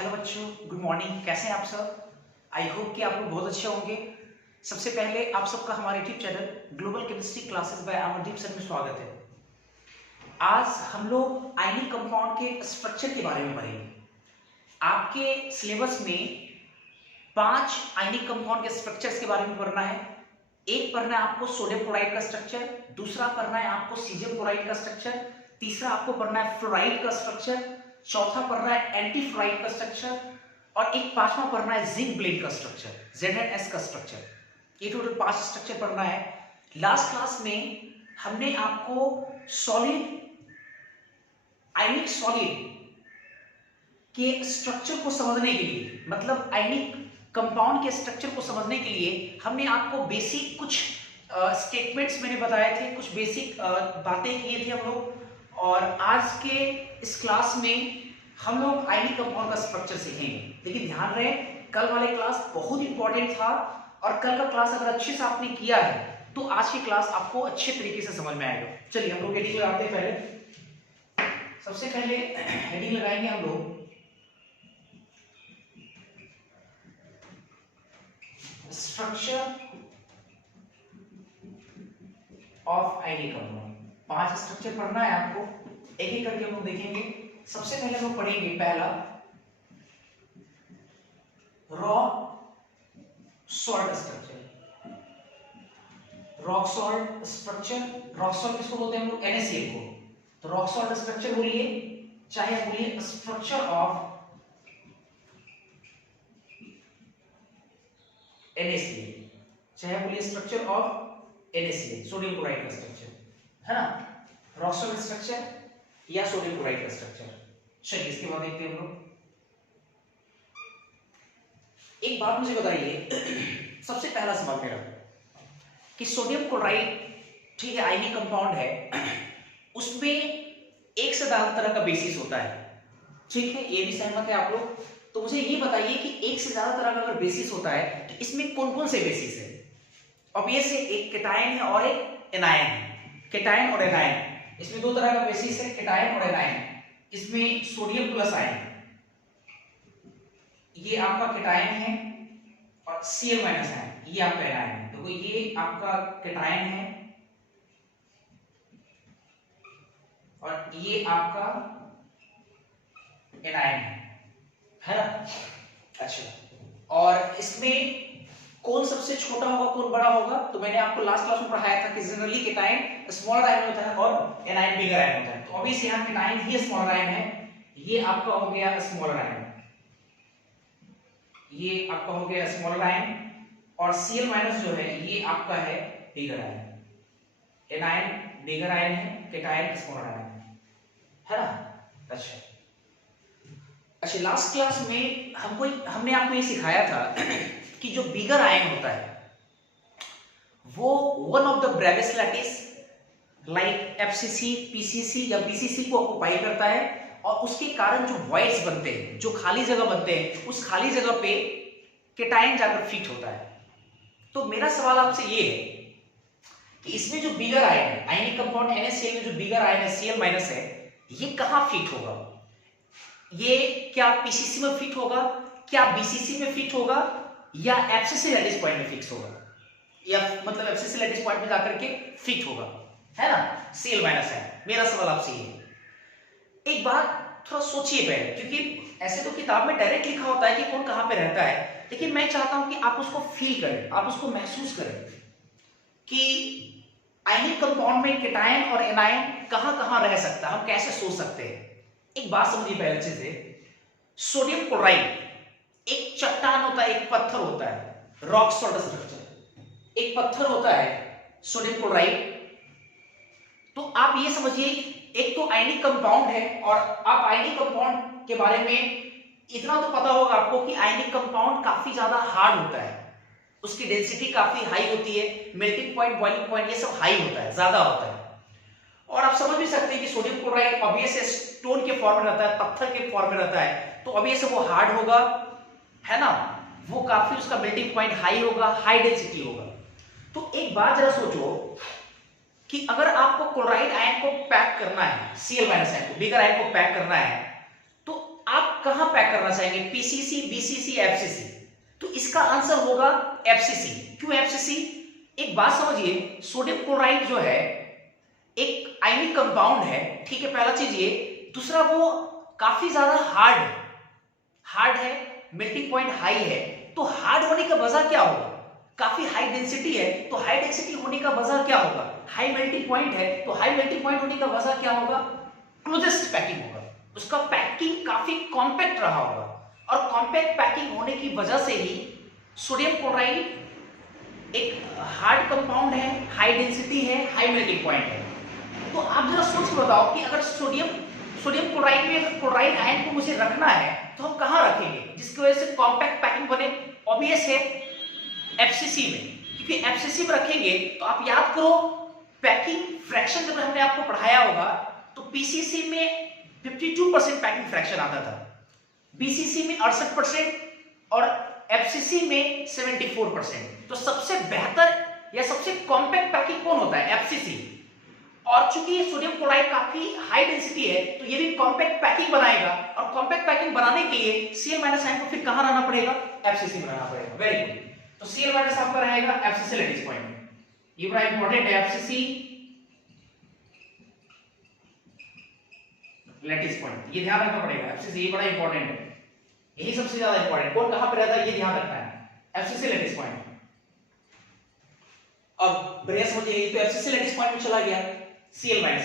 Hello बच्चों, good morning. कैसे हैं आप सब? आई होप कि आप लोग बहुत अच्छे होंगे। सबसे पहले आप सबका हमारे YouTube channel global chemistry classes bye Amardeep sir में स्वागत है। आज हम लोग आयनिक कंपाउंड के स्ट्रक्चर के बारे में पढ़ेंगे। आपके सिलेबस में 5 आयनिक कंपाउंड के स्ट्रक्चर्स के बारे में पढ़ना है। एक पढ़ना है आपको सोडियम क्लोराइड का स्ट्रक्चर, दूसरा पढ़ना है आपको सीजियम क्लोराइड का स्ट्रक्चर, तीसरा आपको पढ़ना है फ्लोराइड का स्ट्रक्चर, चौथा पढ़ना है एंटी फ्लोराइड का स्ट्रक्चर और एक पांचवा पढ़ना है जिंक ब्लेड का स्ट्रक्चर, ZnS का स्ट्रक्चर। ये टोटल 5 स्ट्रक्चर पढ़ना है। लास्ट क्लास में हमने आपको सॉलिड आयनिक सॉलिड के स्ट्रक्चर को समझने के लिए, मतलब आयनिक कंपाउंड के स्ट्रक्चर को समझने के लिए हमने आपको बेसिक कुछ स्टेटमेंट्स मैंने बताए थे, कुछ बेसिक बातें किए थे हम लोग। और आज के इस क्लास में हम लोग आयनिक कंपाउंड का स्ट्रक्चर सीखेंगे। लेकिन ध्यान रहे, कल वाले क्लास बहुत इंपॉर्टेंट था और कल का क्लास अगर अच्छे से आपने किया है तो आज की क्लास आपको अच्छे तरीके से समझ में आएगा। चलिए हम लोग हेडिंग लगाते हैं। पहले सबसे पहले हेडिंग लगाएंगे हम लोग structure of ionic compound. 5 structure पढ़ना है आपको, एक एक करके हम लोग देखेंगे। सबसे पहले हम लोग पढ़ेंगे पहला rock salt structure. Rock salt structure, rock salt किसको बोलते हैं हम लोग? NaCl को। तो रॉक सॉल्ट स्ट्रक्चर बोलिए, चाहे आप बोलिए स्ट्रक्चर ऑफ NaCl, चाहे आप बोलिए structure of NaCl, sodium chloride का स्ट्रक्चर है ना, रॉक सॉल्ट स्ट्रक्चर या सोडियम क्लोराइड का स्ट्रक्चर। चलिए इसके बाद देखते हैं हम लोग। एक बात मुझे बताइए, सबसे पहला सवाल मेरा कि सोडियम क्लोराइड, ठीक है, आयनिक कंपाउंड है, उसमें एक से ज्यादा तरह का बेसिस होता है, ठीक है, ये भी सहमत है आप लोग? तो मुझे ये बताइए कि एक से ज्यादा तरह का अगर बेसिस होता है तो इसमें कौन कौन से बेसिस है? ऑब्वियसली एक केटायन है और एक एनायन है। केटायन और एनायन, इसमें 2 तरह का बेसिस है, केटायन और एनायन। इसमें सोडियम प्लस आयन, ये आपका केटायन है, और Cl माइनस आयन, ये आपका एनायन है। देखो ये आपका केटायन है और ये आपका एनायन है ना? अच्छा, और इसमें कौन सबसे छोटा होगा, कौन बड़ा होगा? तो मैंने आपको लास्ट क्लास में पढ़ाया था कि जनरली केटायन स्मॉलर आयन होता है और एनायन बिगर आयन होता है। तो ऑब्वियसली यहाँ केटायन ही स्मॉलर आयन है, ये आपका हो गया स्मॉलर आयन, ये आपका हो गया स्मॉलर आयन, और Cl माइनस जो है ये आपका है बिगर आयन। एनायन बिगर आयन है, केटायन स्मॉलर आयन है ना? अच्छा, लास्ट क्लास में हमने आपको ये सिखाया था कि जो बिगर आयन होता है वो one of the Bravais lattice like FCC, PCC या BCC को ऑक्युपाई करता है, और उसके कारण जो वॉइड्स बनते हैं, जो खाली जगह बनते हैं, उस खाली जगह पे केटायन जाकर फिट होता है। तो मेरा सवाल आपसे ये है कि इसमें जो बिगर आयन है, आयनिक कंपाउंड NaCl में जो बिगर आयन है, Cl माइनस है, ये कहां फिट होगा? ये क्या PCC में फिट होगा, क्या BCC में फिट होगा, या FCC लैटिस पॉइंट में फिक्स होगा, या मतलब FCC लैटिस पॉइंट में जाकर के फिट होगा, है ना? Cl माइनस है। मेरा सवाल आपसे ये है, एक बात थोड़ा सोचिए पहले, क्योंकि ऐसे तो किताब में डायरेक्ट लिखा होता है कि कौन कहां पे रहता है, लेकिन मैं चाहता हूं कि आप उसको फील करें, आप उसको महसूस करें कि आयनिक कंपाउंड में केटायन और एनायन कहां कहां रह सकता है, हम कैसे सोच सकते हैं। एक बात समझिए पहले अच्छे से, सोडियम क्लोराइड एक चट्टान होता है, एक पत्थर होता है, रॉक सॉल्ट स्ट्रक्चर, एक पत्थर होता है सोडियम क्लोराइड। तो आप ये समझिए, एक तो आयनिक कंपाउंड है, और आप आयनिक कंपाउंड के बारे में इतना तो पता होगा आपको कि आयनिक कंपाउंड काफी ज्यादा हार्ड होता है, उसकी डेंसिटी काफी हाई होती है, मेल्टिंग पॉइंट, बॉइलिंग पॉइंट ये सब हाई होता है, ज्यादा होता है। और आप समझ भी सकते हैं कि सोडियम क्लोराइड ऑब्वियसली स्टोन के फॉर्म में रहता है, पत्थर के फॉर्म में रहता है, तो ऑब्वियसली वो हार्ड होगा, है ना? वो काफी, उसका मेल्टिंग पॉइंट हाई होगा, हाई डेंसिटी होगा। तो एक बात जरा सोचो कि अगर आपको क्लोराइड आयन को पैक करना है, Cl माइनस आयन को, बिगर आयन को पैक करना है, तो आप आप कहां पैक करना चाहेंगे, पीसीसी, बीसीसी, एफसीसी? तो इसका आंसर होगा एफसीसी। क्यों एफसीसी? एक बात समझिए, सोडियम क्लोराइड जो है एक आयनिक कंपाउंड है, ठीक है, पहला चीज ये। दूसरा, वो काफी ज्यादा हार्ड है, मेल्टिंग पॉइंट हाई है। तो हार्ड होने का वजह क्या होगा, काफी हाई डेंसिटी है, तो हाई डेंसिटी होने का वजह क्या होगा, हाई मेल्टिंग पॉइंट है, तो हाई मेल्टिंग पॉइंट होने का वजह क्या होगा, क्लोजेस्ट पैकिंग होगा। उसका पैकिंग काफी कॉम्पैक्ट रहा होगा, और कॉम्पैक्ट पैकिंग होने की वजह से ही सोडियम क्लोराइड एक हार्ड कंपाउंड है, हाई डेंसिटी है, हाई मेल्टिंग पॉइंट है। तो आप जरा सोच बताओ कि अगर सोडियम क्लोराइड में अगर क्लोराइड आयन को मुझे रखना है तो हम कहां रखेंगे जिसकी वजह से कॉम्पैक्ट पैकिंग बने? ऑब्वियस है एफसीसी में, क्योंकि एफसीसी में रखेंगे तो आप याद करो पैकिंग फ्रैक्शन जब हमने आपको पढ़ाया होगा तो पीसीसी में 52% पैकिंग फ्रैक्शन आता था, बीसीसी में 68% और एफसीसी में 74%। तो सबसे बेहतर या सबसे कॉम्पैक्ट पैकिंग कौन होता है? एफसीसी। और चूंकि सोडियम क्लोराइड काफी हाई डेंसिटी है तो ये भी कॉम्पैक्ट पैकिंग बनाएगा, और कॉम्पैक्ट पैकिंग बनाने के लिए Cl- आयन को फिर कहां रहना पड़ेगा? एफसीसी में रहना पड़ेगा। Very good. तो Cl- आपका रहेगा एफसीसी लैटिस पॉइंट। ये बड़ा इंपॉर्टेंट है, एफसीसी लैटिस पॉइंट, ये ध्यान रखना पड़ेगा। एफसीसी ये बड़ा इंपॉर्टेंट है, यही सबसे ज्यादा इंपॉर्टेंट, कौन कहां पे रहता है ये ध्यान रखना है, एफसीसी लैटिस पॉइंट। अब बढ़िया समझिए, ये तो एफसीसी लैटिस पॉइंट में चला गया Cl- ion,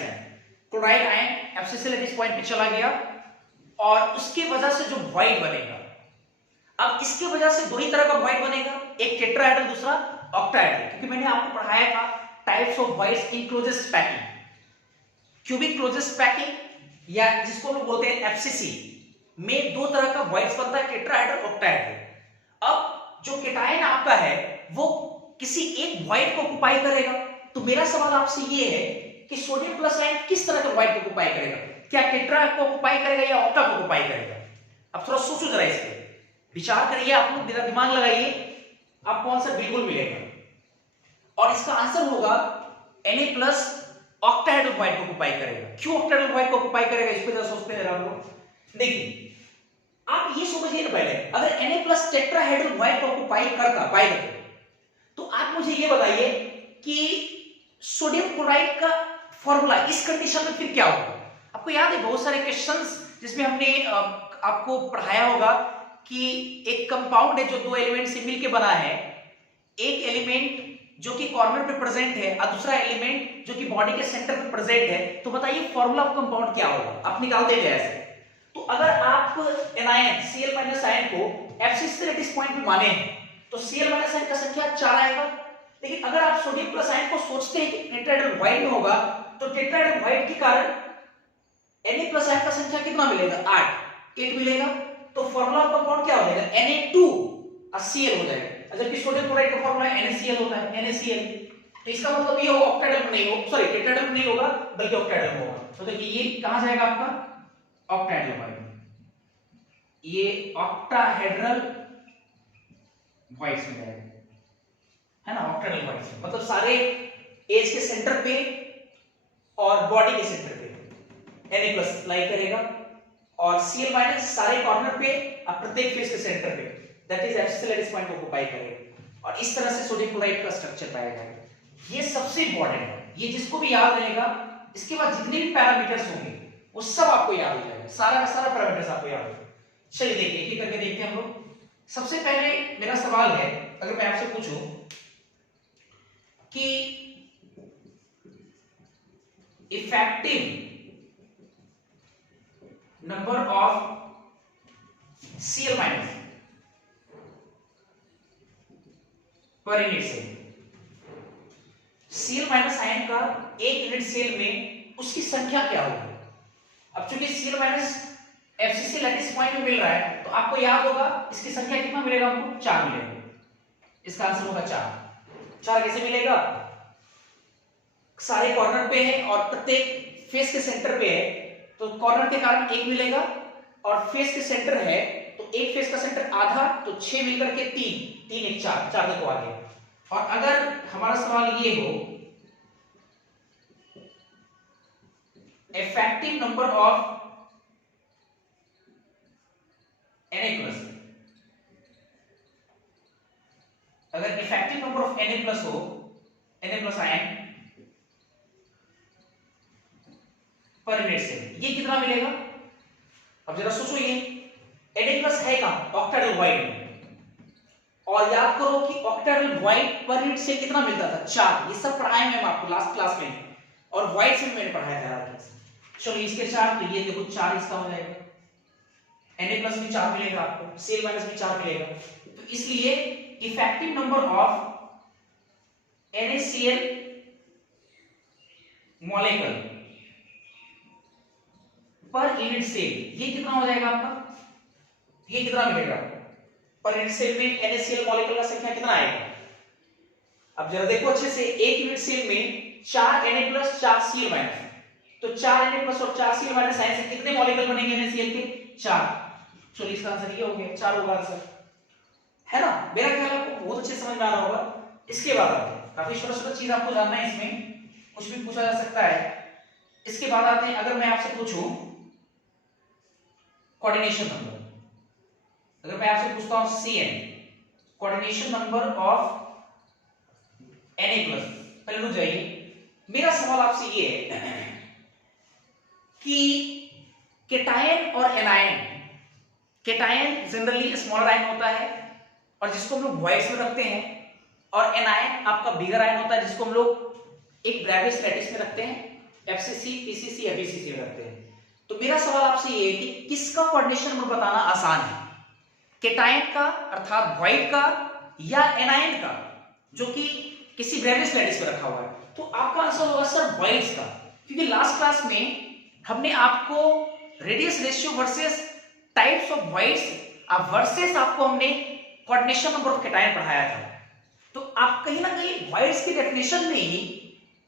chloride ion FCC lattice point पे चला गया, और उसकी वजह से जो वॉइड बनेगा, अब इसकी वजह से दो ही तरह का वॉइड बनेगा, एक टेट्राहेड्रल, दूसरा ऑक्टाहेड्रल। क्योंकि मैंने आपको पढ़ाया था types of voids in closest packing, cubic closest packing या जिसको हम बोलते हैं एफसीसी में दो तरह का वॉइड्स बनता है, टेट्राहेड्रल, ऑक्टाहेड्रल। अब जो केटायन आपका है वो किसी एक वॉइड को ऑक्युपाई करेगा। तो मेरा सवाल आपसे ये है कि सोडियम प्लस आयन किस तरह का वॉइड को ऑक्युपाई करेगा, क्या टेट्रा को ऑक्युपाई करेगा या ऑक्टा को ऑक्युपाई करेगा? अब थोड़ा सोचो जरा, इस पे विचार करिए, आप लोग दिमाग लगाइए, आपको आंसर बिल्कुल मिलेगा। और इसका आंसर होगा Na+ ऑक्टाहेड्रल वॉइड को ऑक्युपाई करेगा। क्यों ऑक्टाहेड्रल वॉइड को ऑक्युपाई करेगा, इस पे जरा सोचते हैं आप लोग। देखिए आप ये समझिए ना, पहले अगर Na+ टेट्राहेड्रल वॉइड को ऑक्युपाई करता पाएगा तो आप मुझे ये बताइए कि सोडियम क्लोराइड का फॉर्मूला इस कंडीशन में फिर क्या होगा? आपको याद है बहुत सारे क्वेश्चंस जिसमें हमने आपको पढ़ाया होगा कि एक कंपाउंड है जो दो एलिमेंट से मिलकर बना है, एक एलिमेंट जो कि कॉर्नर पे प्रेजेंट है और दूसरा एलिमेंट जो कि बॉडी के सेंटर पे प्रेजेंट है। तो बताइए फॉर्मूला ऑफ कंपाउंड क्या होगा? आप निकालते थे ऐसे। तो अगर आप एनायन Cl- आयन को एफसीसी लैटिस पॉइंट पे माने तो Cl- आयन का संख्या 4 आएगा। लेकिन अगर आप सोडियम प्लस आयन को सोचते हैं कि टेट्राहेड्रल वॉइड में होगा तो टेट्राहेड्रल वॉइड के कारण Na+ आयन का संख्या कितना मिलेगा? 8 मिलेगा। तो फॉर्मूला ऑफ कंपाउंड क्या हो जाएगा? Na2 और Cl हो जाएगा। जबकि सोडियम क्लोराइड का फॉर्मूला NaCl होता है, NaCl। तो इसका मतलब ये होगा ऑक्टाहेड्रल नहीं हो, सॉरी टेट्राहेड्रल नहीं होगा बल्कि ऑक्टाहेड्रल होगा। तो देखिए ये कहां जाएगा आपका? ऑक्टाहेड्रल वॉइड, ये ऑक्टाहेड्रल वॉइड्स में जाएगा, है ना, ऑक्टाहेड्रल वॉइड्स। मतलब सारे एज के सेंटर पे और बॉडी के सेंटर पे Na+ लाई करेगा, और Cl- सारे कॉर्नर पे और प्रत्येक फेस के सेंटर पे, that is FCC lattice point को ऑक्युपाई करेगा। और इस तरह से सोडियम क्लोराइड का स्ट्रक्चर पाया जाएगा। ये सबसे इंपॉर्टेंट है, ये जिसको भी याद रहेगा, इसके बाद जितने भी पैरामीटर्स होंगे वो सब आपको याद हो जाएगा, सारा का सारा पैरामीटर्स आपको याद होगा। चलिए देखिए एक एक करके देखते हैं हम लोग। सबसे पहले मेरा सवाल है, अगर मैं आपसे पूछूं कि इफेक्टिव नंबर ऑफ Cl- पर यूनिट सेल, Cl- आयन का एक यूनिट सेल में उसकी संख्या क्या होगी? अब चूंकि Cl- एफसीसी लैटिस पॉइंट में मिल रहा है तो आपको याद होगा इसकी संख्या कितना मिलेगा? हमको 4 मिलेगा। इसका आंसर होगा 4। 4 कैसे मिलेगा? सारे कॉर्नर पे है और प्रत्येक फेस के सेंटर पे है, तो कॉर्नर के कारण 1 मिलेगा, और फेस के सेंटर है तो एक फेस का सेंटर आधा, तो 6 मिलकर के 3, 3 1 4, 4 देखो आ गया। और अगर हमारा सवाल ये हो इफेक्टिव नंबर ऑफ Na+, अगर इफेक्टिव नंबर ऑफ Na+ हो, Na+ आयन पर यूनिट सेल, ये कितना मिलेगा? अब जरा सोचो, ये Na+ है कहां? ऑक्टेडल वॉइड में। और याद करो कि ऑक्टेडल वॉइड पर यूनिट सेल कितना मिलता था? 4। ये सब पढ़ाए मैं आपको लास्ट क्लास में, और वॉइड से मैंने पढ़ाया था याद। चलो इसके 4, तो ये देखो 4 इसका हो जाएगा। Na+ भी 4 मिलेगा आपको, Cl- भी 4 मिलेगा। तो इसलिए effective number of NaCl molecule पर यूनिट सेल, ये कितना हो जाएगा आपका? ये कितना मिलेगा आपको? पर यूनिट सेल में NaCl मॉलिक्यूल का संख्या कितना आएगा? अब जरा देखो अच्छे से, एक यूनिट सेल में 4 Na+ 4 Cl-, तो 4 Na+ और 4 Cl- आयन से कितने मॉलिक्यूल बनेंगे NaCl के? 4। चलो इसका आंसर ये हो गया, 4 होगा आंसर, है ना? मेरा ख्याल आपको बहुत अच्छे समझ में आ रहा होगा। इसके बाद आते हैं, काफी छोटा-छोटा चीज आपको जानना है, इसमें कुछ भी पूछा जा सकता है। इसके बाद आते हैं, अगर मैं आपसे पूछूं कोऑर्डिनेशन नंबर, अगर मैं आपसे पूछता हूं Cn, coordination number of Na+, पहले रुक जाइए, मेरा सवाल आपसे ये है कि केटायन और anion, cation generally smaller ion होता है और जिसको हम लोग वॉइस में रखते हैं, और एनायन आपका बिगर आयन होता है जिसको हम लोग एक ब्रैकेट लैटिस में रखते हैं, FCC, PCC, FECC में रखते हैं। तो मेरा सवाल आपसे ये है कि किसका कोऑर्डिनेशन नंबर बताना आसान है, केटायन का अर्थात वॉइड का, या एनायन का जो कि किसी ब्रैकेट लैटिस में रखा हुआ है? तो आपका आंसर होगा सर वॉइड्स का, क्योंकि लास्ट क्लास में हमने आपको radius ratio versus types of voids versus आपको हमने कोऑर्डिनेशन नंबर ऑफ केटायन पढ़ाया था। तो आप कहीं ना कहीं वॉइड्स की डेफिनेशन में ही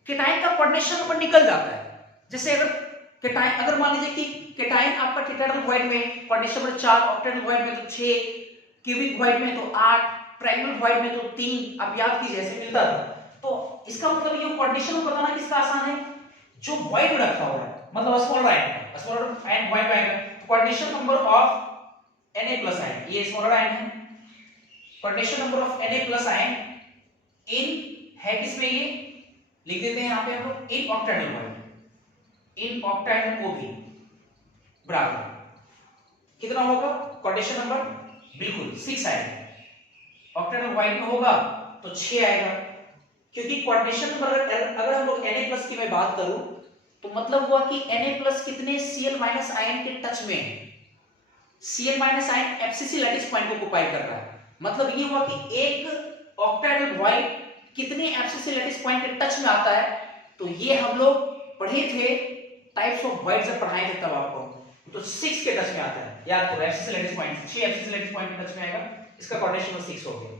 केटायन का कोऑर्डिनेशन नंबर निकल जाता है। जैसे अगर केटायन, अगर मान लीजिए कि केटायन आपका टेट्राहेड्रल वॉइड में कोऑर्डिनेशन नंबर 4, ऑक्टेडल वॉइड में तो 6, क्यूबिक वॉइड में तो 8, ट्रायंगल वॉइड में तो 3, आप याद कीजिए ऐसे मिलता था। तो इसका मतलब ये कोऑर्डिनेशन नंबर बताना किसका आसान है? जो वॉइड में रखा हुआ है, मतलब smaller ion, smaller ion void में coordination number of Na+ ion, ये स्मॉलर आयन है, coordination number of Na+ ion in है किसमें, ये लिख देते हैं यहां पे हम लोग, इन ऑक्टेडल वॉइड, इन ऑक्टेडल को भी बराबर कितना होगा कोऑर्डिनेशन नंबर? बिल्कुल 6 आएगा। ऑक्टेडल वॉइड में होगा तो 6 आएगा, क्योंकि कोऑर्डिनेशन नंबर अगर हम लोग Na+ की मैं बात करूं तो मतलब हुआ कि Na+ कितने Cl- आयन के टच में है। Cl- ion FCC lattice point को ऑक्युपाई कर रहा है, मतलब ये हुआ कि एक ऑक्टेडल वॉइड कितने FCC लैटिस पॉइंट के टच में आता है। तो ये हम लोग पढ़े थे, टाइप्स ऑफ वॉइड जब पढ़ाए थे तब आपको, तो 6 के टच में आता है, याद करो FCC lattice point, 6 FCC lattice point के टच में आएगा, इसका कोऑर्डिनेशन नंबर 6 हो गया।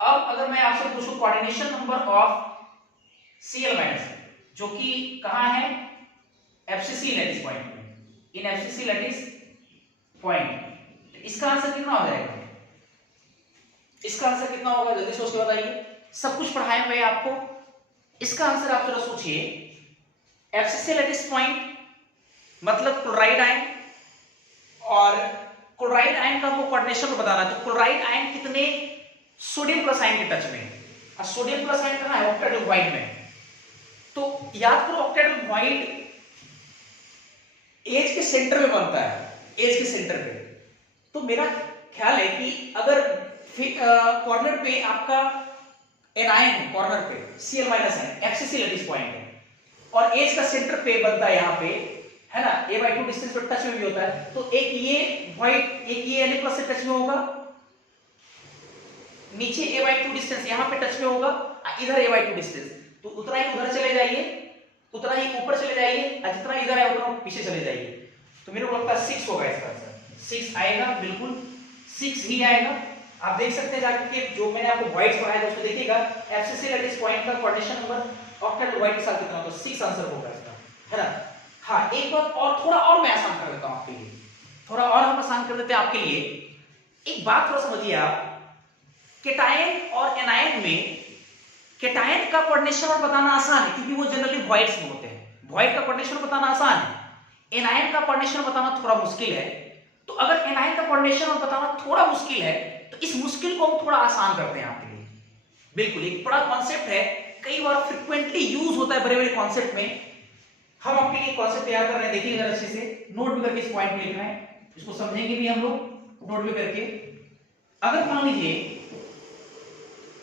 अब अगर मैं आपसे पूछूं कोऑर्डिनेशन नंबर ऑफ Cl- जो कि कहां है? FCC लैटिस पॉइंट में, इन FCC लैटिस पॉइंट, इसका आंसर कितना हो जाएगा? इसका आंसर कितना होगा जल्दी सोच के बताइए, सब कुछ पढ़ाए हुए आपको। इसका आंसर आप जरा सोचिए, FCC लैटिस पॉइंट मतलब क्लोराइड आयन, और क्लोराइड आयन का वो कोऑर्डिनेशन को बताना, तो क्लोराइड आयन कितने सोडियम प्लस आयन के टच में है, और सोडियम प्लस आयन कहां है? ऑक्टेडल वॉइड में। तो याद करो ऑक्टेडल वॉइड एज के सेंटर में बनता है, एज के सेंटर पे। तो मेरा ख्याल है कि अगर कॉर्नर पे आपका एनायन है, कॉर्नर पे Cl- ion FCC lattice point है, और एज का सेंटर पे बनता है यहां पे, है ना, a/2 डिस्टेंस पे टच में भी होता है, तो एक ये वॉइड, एक ये Na+ से टच में होगा, नीचे a/2 डिस्टेंस यहां पे टच में होगा, इधर a/2 डिस्टेंस, तो उतना ही उधर चले जाइए, उतना ही ऊपर चले जाइए, और जितना इधर है उतना पीछे चले जाइए। तो मेरे को लगता है 6 होगा इसका आंसर, 6 आएगा, बिल्कुल 6 ही आएगा। आप देख सकते हैं जाके कि जो मैंने आपको वॉइड्स पढ़ाया था उसमें देखिएगा FCC लैटिस पॉइंट का कोऑर्डिनेशन नंबर ऑक्टेडल वॉइड के साथ कितना, तो 6 आंसर होगा इसका, है ना। हाँ, एक बात और, थोड़ा और मैं आसान कर देता हूं आपके लिए, थोड़ा और हम आसान कर देते हैं आपके लिए। एक बात थोड़ा समझिए आप, केटायन और एनायन में केटायन का कोऑर्डिनेशन और बताना आसान है क्योंकि वो जनरली वॉइड्स में होते हैं, वॉइड का कोऑर्डिनेशन बताना आसान है, एनायन का कोऑर्डिनेशन बताना थोड़ा मुश्किल है। तो अगर एनाइन का कोऑर्डिनेशन और बताना थोड़ा मुश्किल है तो इस मुश्किल को हम थोड़ा आसान करते हैं आपके लिए। बिल्कुल एक बड़ा कॉन्सेप्ट है, कई बार फ्रिक्वेंटली यूज होता है बड़े बड़े कॉन्सेप्ट में। हम आपके लिए कॉन्सेप्ट तैयार कर रहे हैं, देखिए जरा अच्छे से नोट भी करके इस पॉइंट पे लिखना है, इसको समझेंगे भी हम लोग नोट भी करके। अगर मान लीजिए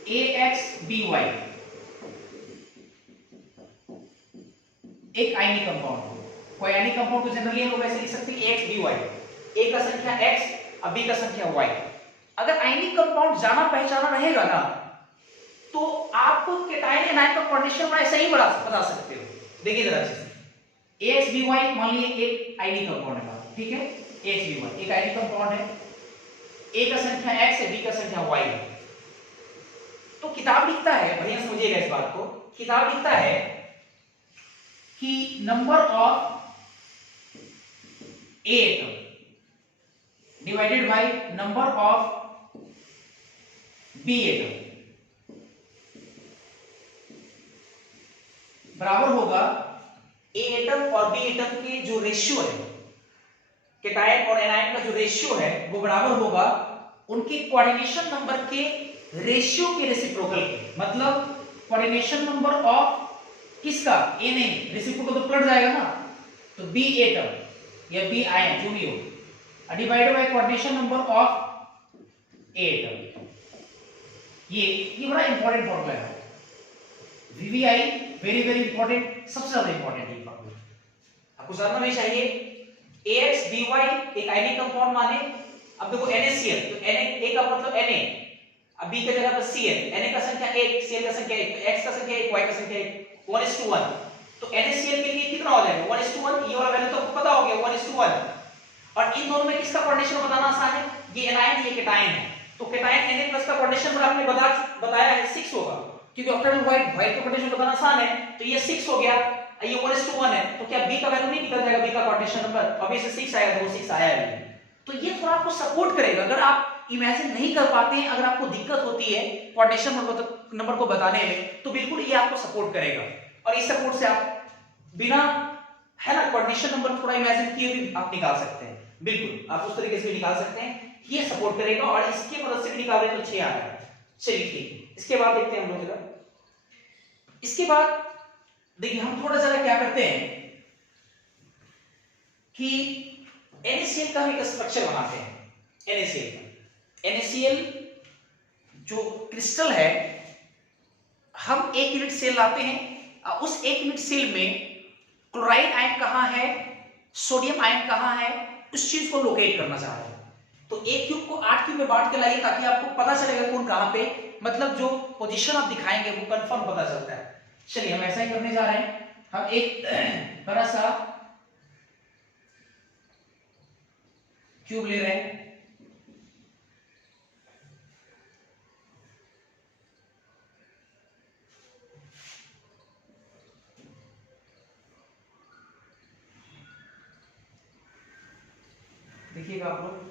AXBY एक आयनिक कंपाउंड, कोई आयनिक कंपाउंड को जनरली हम लोग ऐसे लिख सकते हैं AXBY, A का संख्या X और B का संख्या Y। अगर आयनिक कंपाउंड जाना पहचाना रहेगा ना तो आप केटायन एनायन का कोऑर्डिनेशन ऐसे ही बता सकते हो। देखिए जरा अच्छे से, AXBY मान लीजिए एक आयनिक कंपाउंड है, ठीक है, AXBY एक आयनिक कंपाउंड है, A का संख्या X है, B का संख्या Y है। तो किताब लिखता है, बढ़िया समझिएगा इस बात को, किताब लिखता है कि number of A atom divided by number of B atom बराबर होगा A एटम और B एटम के जो रेशियो है, केटायन और एनायन का जो रेशियो है वो बराबर होगा उनके कोऑर्डिनेशन नंबर के रेशियो के रेसिप्रोकल के। मतलब कोऑर्डिनेशन नंबर ऑफ किसका, A नहीं, रेसिप्रोकल तो पलट जाएगा ना, तो B एटम या B आयन जो भी हो divided by coordination number of A atom. ये बड़ा इंपॉर्टेंट फॉर्मूला है, VVI वेरी वेरी इंपॉर्टेंट, सबसे ज्यादा इंपॉर्टेंट है फॉर्मूला, आपको जानना भी चाहिए। AXBY एक आयनिक कंपाउंड माने, अब देखो NaCl, तो Na का मतलब Na, अब B की जगह पर Cl, Na का संख्या 1, Cl का संख्या 1, तो X का संख्या 1, Y का संख्या 1, 1:1, तो NaCl के लिए कितना हो जाएगा 1:1, ये वाला वैल्यू तो आपको पता हो गया 1:1। और इन दोनों में किसका कोऑर्डिनेशन बताना आसान है, ये एनायन ये केटायन है, तो केटायन Na+ का कोऑर्डिनेशन आपने बताया है 6 होगा, क्योंकि ऑक्टेट वाइट का कोऑर्डिनेशन बताना आसान है, तो ये 6 हो गया, ये 1:1 है, तो क्या B का वैल्यू नहीं निकल जाएगा, B का कोऑर्डिनेशन नंबर, अभी से 6 आएगा, वो 6 आया है। तो ये थोड़ा आपको सपोर्ट करेगा, अगर आप इमेजिन नहीं कर पाते हैं, अगर आपको दिक्कत होती है कोऑर्डिनेशन नंबर को बताने में, तो बिल्कुल ये आपको सपोर्ट करेगा, और इस सपोर्ट से आप बिना है ना कोऑर्डिनेशन नंबर थोड़ा इमेजिन किए भी आप निकाल सकते हैं, बिल्कुल आप उस तरीके से भी निकाल सकते हैं, ये सपोर्ट करेगा, और इसकी मदद से भी निकाल रहे तो 6 आ रहा है। चलिए ठीक, इसके बाद देखते हैं हम लोग जरा, इसके बाद देखिए हम थोड़ा सा क्या करते हैं कि NaCl का हम एक स्ट्रक्चर बनाते हैं। NaCl जो क्रिस्टल है, हम 1 यूनिट सेल लाते हैं, उस 1 यूनिट सेल में क्लोराइड आयन कहाँ है, सोडियम आयन कहाँ है, उस चीज को लोकेट करना चाह रहे हैं। तो एक क्यूब को 8 क्यूब में बांट के लाइए, ताकि आपको पता चलेगा कौन कहाँ पे, मतलब जो पोजीशन आप दिखाएंगे वो कंफर्म पता चलता है। चलिए हम ऐसा ही करने जा रहे हैं, हम एक बड़ा सा क्यूब ले रहे हैं, देखिएगा आप लोग,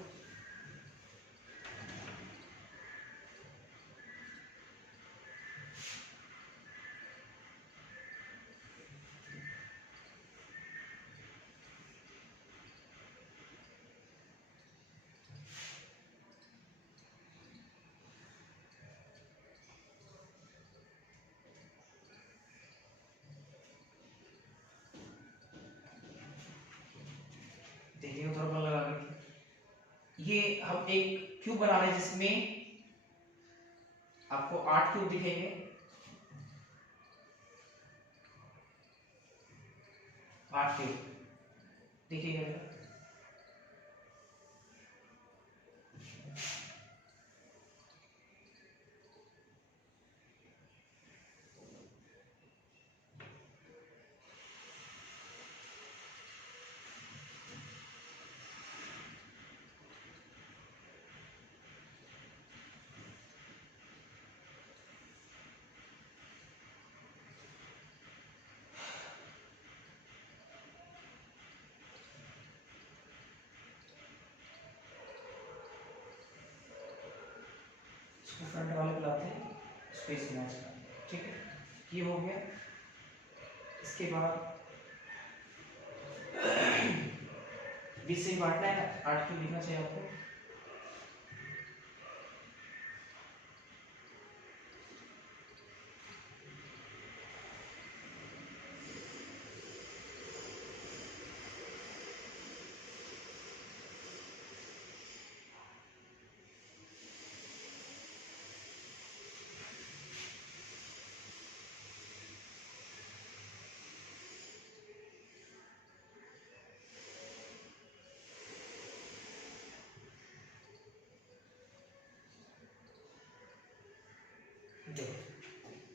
देखिएगा थर्मल लगा के, ये हम एक क्यूब बना रहे हैं जिसमें आपको 8 क्यूब दिखेंगे, 8 क्यूब देखिएगा। फ्रंट वाले बुलाते हैं स्पेस मैच का, ठीक है, ये हो गया। इसके बाद 20 से बांटना है, 8 क्यों लिखना चाहिए आपको?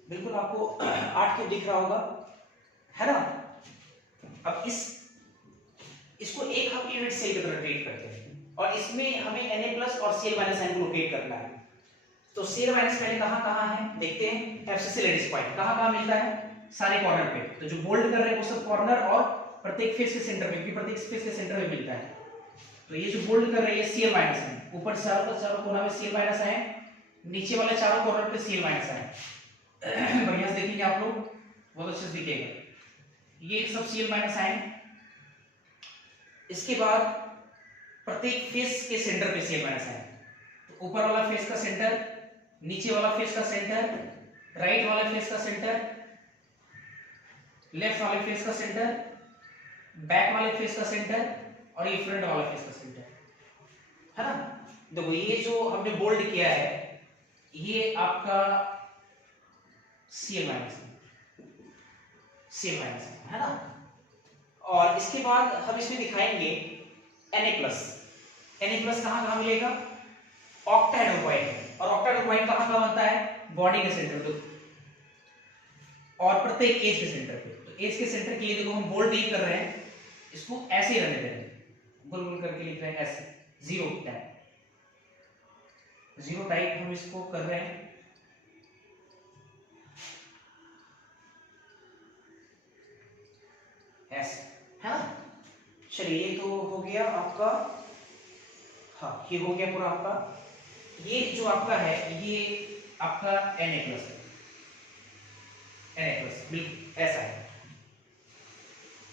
बिल्कुल आपको 8 क्यों दिख रहा होगा, है ना? अब इसको एक हम यूनिट सेल की तरह ट्रीट करते हैं और इसमें हमें Na प्लस और Cl माइनस को लोकेट करना है। तो Cl माइनस पहले कहाँ है देखते हैं। एब्सिस रेडियस पॉइंट कहाँ मिलता है? सारे कॉर्नर पे। तो जो बोल्ड कर रहे हैं वो सब कॉर्नर और प्रत्येक फेस के सेंटर में, क्योंकि प्रत्येक फेस के सेंटर में मिलता है। तो ये जो बोल्ड कर रही है Cl माइनस है, ऊपर चारों कोना में Cl माइनस है, नीचे वाले चारों कॉर्नर पे Cl माइनस है। बढ़िया से देखेंगे आप लोग, बहुत अच्छे से दिखेगा। ये सब Cl माइनस आए। इसके बाद प्रत्येक फेस के सेंटर पे Cl माइनस आए। तो ऊपर वाला फेस का सेंटर, नीचे वाला फेस का सेंटर, राइट वाले फेस का सेंटर, लेफ्ट वाले फेस का सेंटर, बैक वाले फेस का सेंटर और ये फ्रंट वाला फेस का सेंटर, है ना? देखो ये जो हमने बोल्ड किया है ये आपका Cl माइनस है ना? और इसके बाद हम इसमें दिखाएंगे Na प्लस कहाँ मिलेगा? ऑक्टाहेड्रोक्वाइन। और ऑक्टाहेड्रोक्वाइन कहाँ बनता है? बॉडी के सेंटर पे और प्रत्येक एज के सेंटर पे। तो एज के सेंटर के लिए देखो हम बोल्ड नहीं कर रहे हैं, इसको ऐसे ही रहने दे रहे हैं, गोल गोल करके लिख रहे हैं ऐसे, जीरो टाइप हम इसको कर रहे हैं ऐसे, है ना? चलिए ये तो हो गया आपका, हाँ ये हो गया पूरा आपका। ये जो आपका है ये आपका Na प्लस बिल्कुल ऐसा है।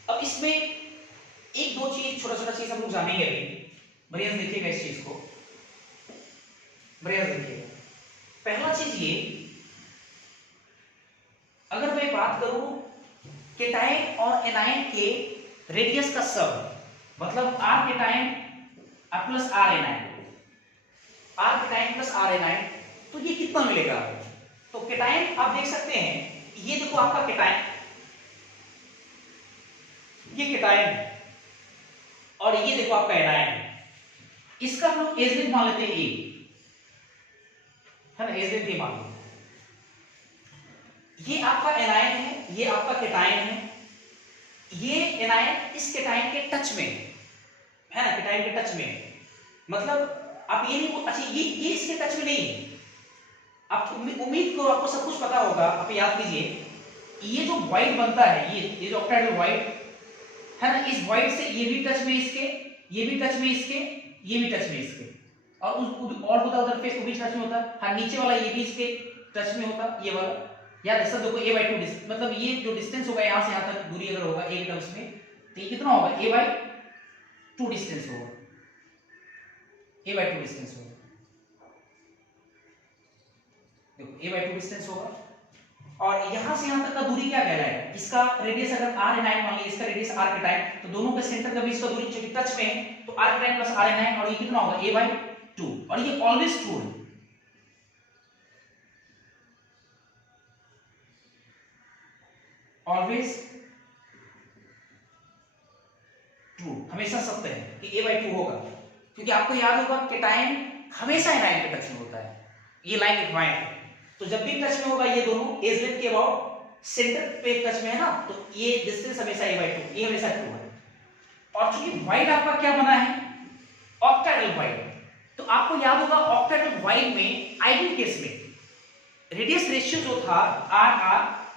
अब इसमें एक दो चीज, छोटा चीज हम लोग जानेंगे अभी। बढ़िया से देखिएगा इस चीज को, बढ़िया से देखिएगा। पहला चीज ये, अगर मैं बात करूं केटायन और एनायन के रेडियस का सम, मतलब R cation plus R anion, R cation plus R anion, तो ये कितना मिलेगा? तो केटायन आप देख सकते हैं, ये देखो आपका केटायन, ये केटायन और ये देखो आपका एनायन। इसका हम लोग एज लेंथ मान लेते हैं ए, है ना? एज लेंथ ए मान लो। ये आपका एनायन है, ये आपका केटायन है। ये एनायन इस केटायन के टच में है ना? केटायन के टच में, मतलब आप ये नहीं, अच्छा ये इसके टच में नहीं है। आप उम्मीद करो आपको सब कुछ पता होगा। आप याद कीजिए, ये जो व्हाइट बनता है, ये जो ऑक्टाहेड्रल व्हाइट है ना, इस व्हाइट से ये भी टच में इसके, ये भी टच में इसके, ये भी टच में इसके, और और होता उधर फेस को भी टच में होता। हाँ नीचे वाला ये भी इसके टच में होता, ये वाला। याद है सब देखो a/2 डिस्टेंस, मतलब ये जो डिस्टेंस होगा यहाँ से यहाँ तक दूरी अगर होगा a के टर्म्स में, तो ये कितना होगा? a/2 डिस्टेंस होगा, a/2 डिस्टेंस होगा। देखो a/2 डिस्टेंस होगा। और यहां से यहां तक का दूरी क्या कहलाएगा? इसका रेडियस अगर r n मान लीजिए, इसका रेडियस r केटायन, तो दोनों के सेंटर के बीच का दूरी जो टच में है, तो r cation plus r n, और ये कितना होगा? a/2। और ये ऑलवेज ट्रू है, ऑलवेज ट्रू, हमेशा सत्य है कि a/2 होगा। क्योंकि आपको याद होगा केटायन हमेशा एनायन के टच में होता है, ये लाइन लिखवाएं हैं। तो जब भी टच में होगा ये दोनों एज लेंथ के अबाउट सेंटर पे टच में है ना, तो ये डिस्टेंस हमेशा a/2, ये हमेशा ट्रू है। और चूंकि व्हाइट आपका क्या बना है? Octahedral white. तो आपको याद होगा ऑक्टाहेड्रल व्हाइट में आइडियल केस में रेडियस रेशियो जो था r,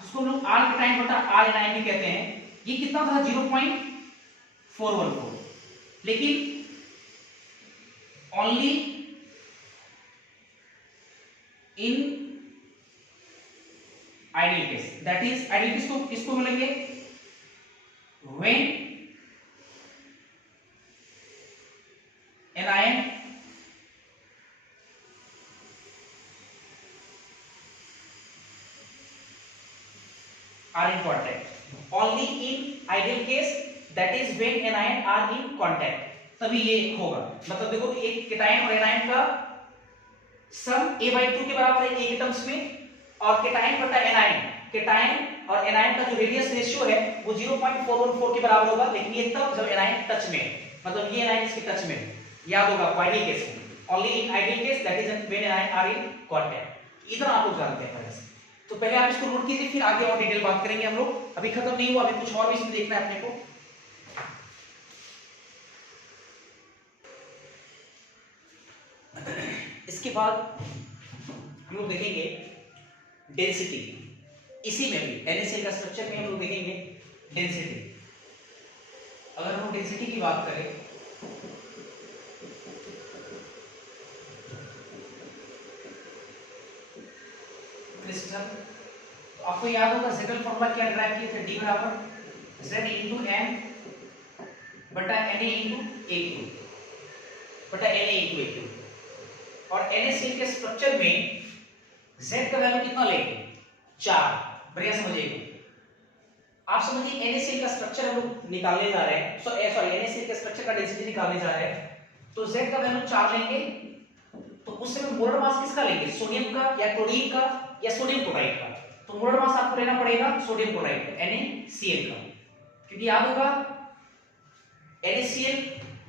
जिसको हम लोग r केटायन बटा r एनायन भी कहते हैं, ये कितना था? 0.414। लेकिन only in ideal case, that is ideal case को किसको मिलेंगे? When are in contact. Only in ideal case, that is when anion are in contact, तभी ये होगा। मतलब देखो एक केटायन और एनायन का सम a/2 के बराबर है एक एटम्स में, और केटायन बटा एनायन, केटायन और एनायन का जो रेडियस रेशियो है वो 0.414 के बराबर होगा, लेकिन ये तब जब एनायन टच में, मतलब ये एनायन इसके टच में, याद होगा आइडियल केस में। Only in ideal case, that is when anion are in contact. इतना आप लोग जानते हैं पहले से। तो पहले आप इसको नोट कीजिए, फिर आगे और डिटेल बात करेंगे हम लोग। अभी खत्म नहीं हुआ, अभी कुछ और भी इसमें देखना है अपने को। इसके बाद हम लोग देखेंगे डेंसिटी। इसी में भी NaCl का स्ट्रक्चर में हम लोग देखेंगे डेंसिटी। अगर हम डेंसिटी की बात करें, क्रिस्टल, तो आपको याद होगा जेडल फॉर्मूला क्या डिराइव किए थे, D बराबर Z इंटू M बटा Na इंटू A3 बटा Na इंटू A3। और NaCl के स्ट्रक्चर में Z का वैल्यू कितना लेंगे, 4। बढ़िया समझिएगा। आप समझिए NaCl का स्ट्रक्चर हम लोग निकालने जा रहे हैं, सॉरी NaCl के स्ट्रक्चर का डेंसिटी निकालने जा रहे हैं, तो Z का वैल्यू 4 लेंगे। तो उस समय मोलर मास किसका लेंगे, सोडियम का या क्लोरीन का या सोडियम क्लोराइड का। तो मोलर मास आपको लेना पड़ेगा सोडियम क्लोराइड का, NaCl का, क्योंकि याद होगा NaCl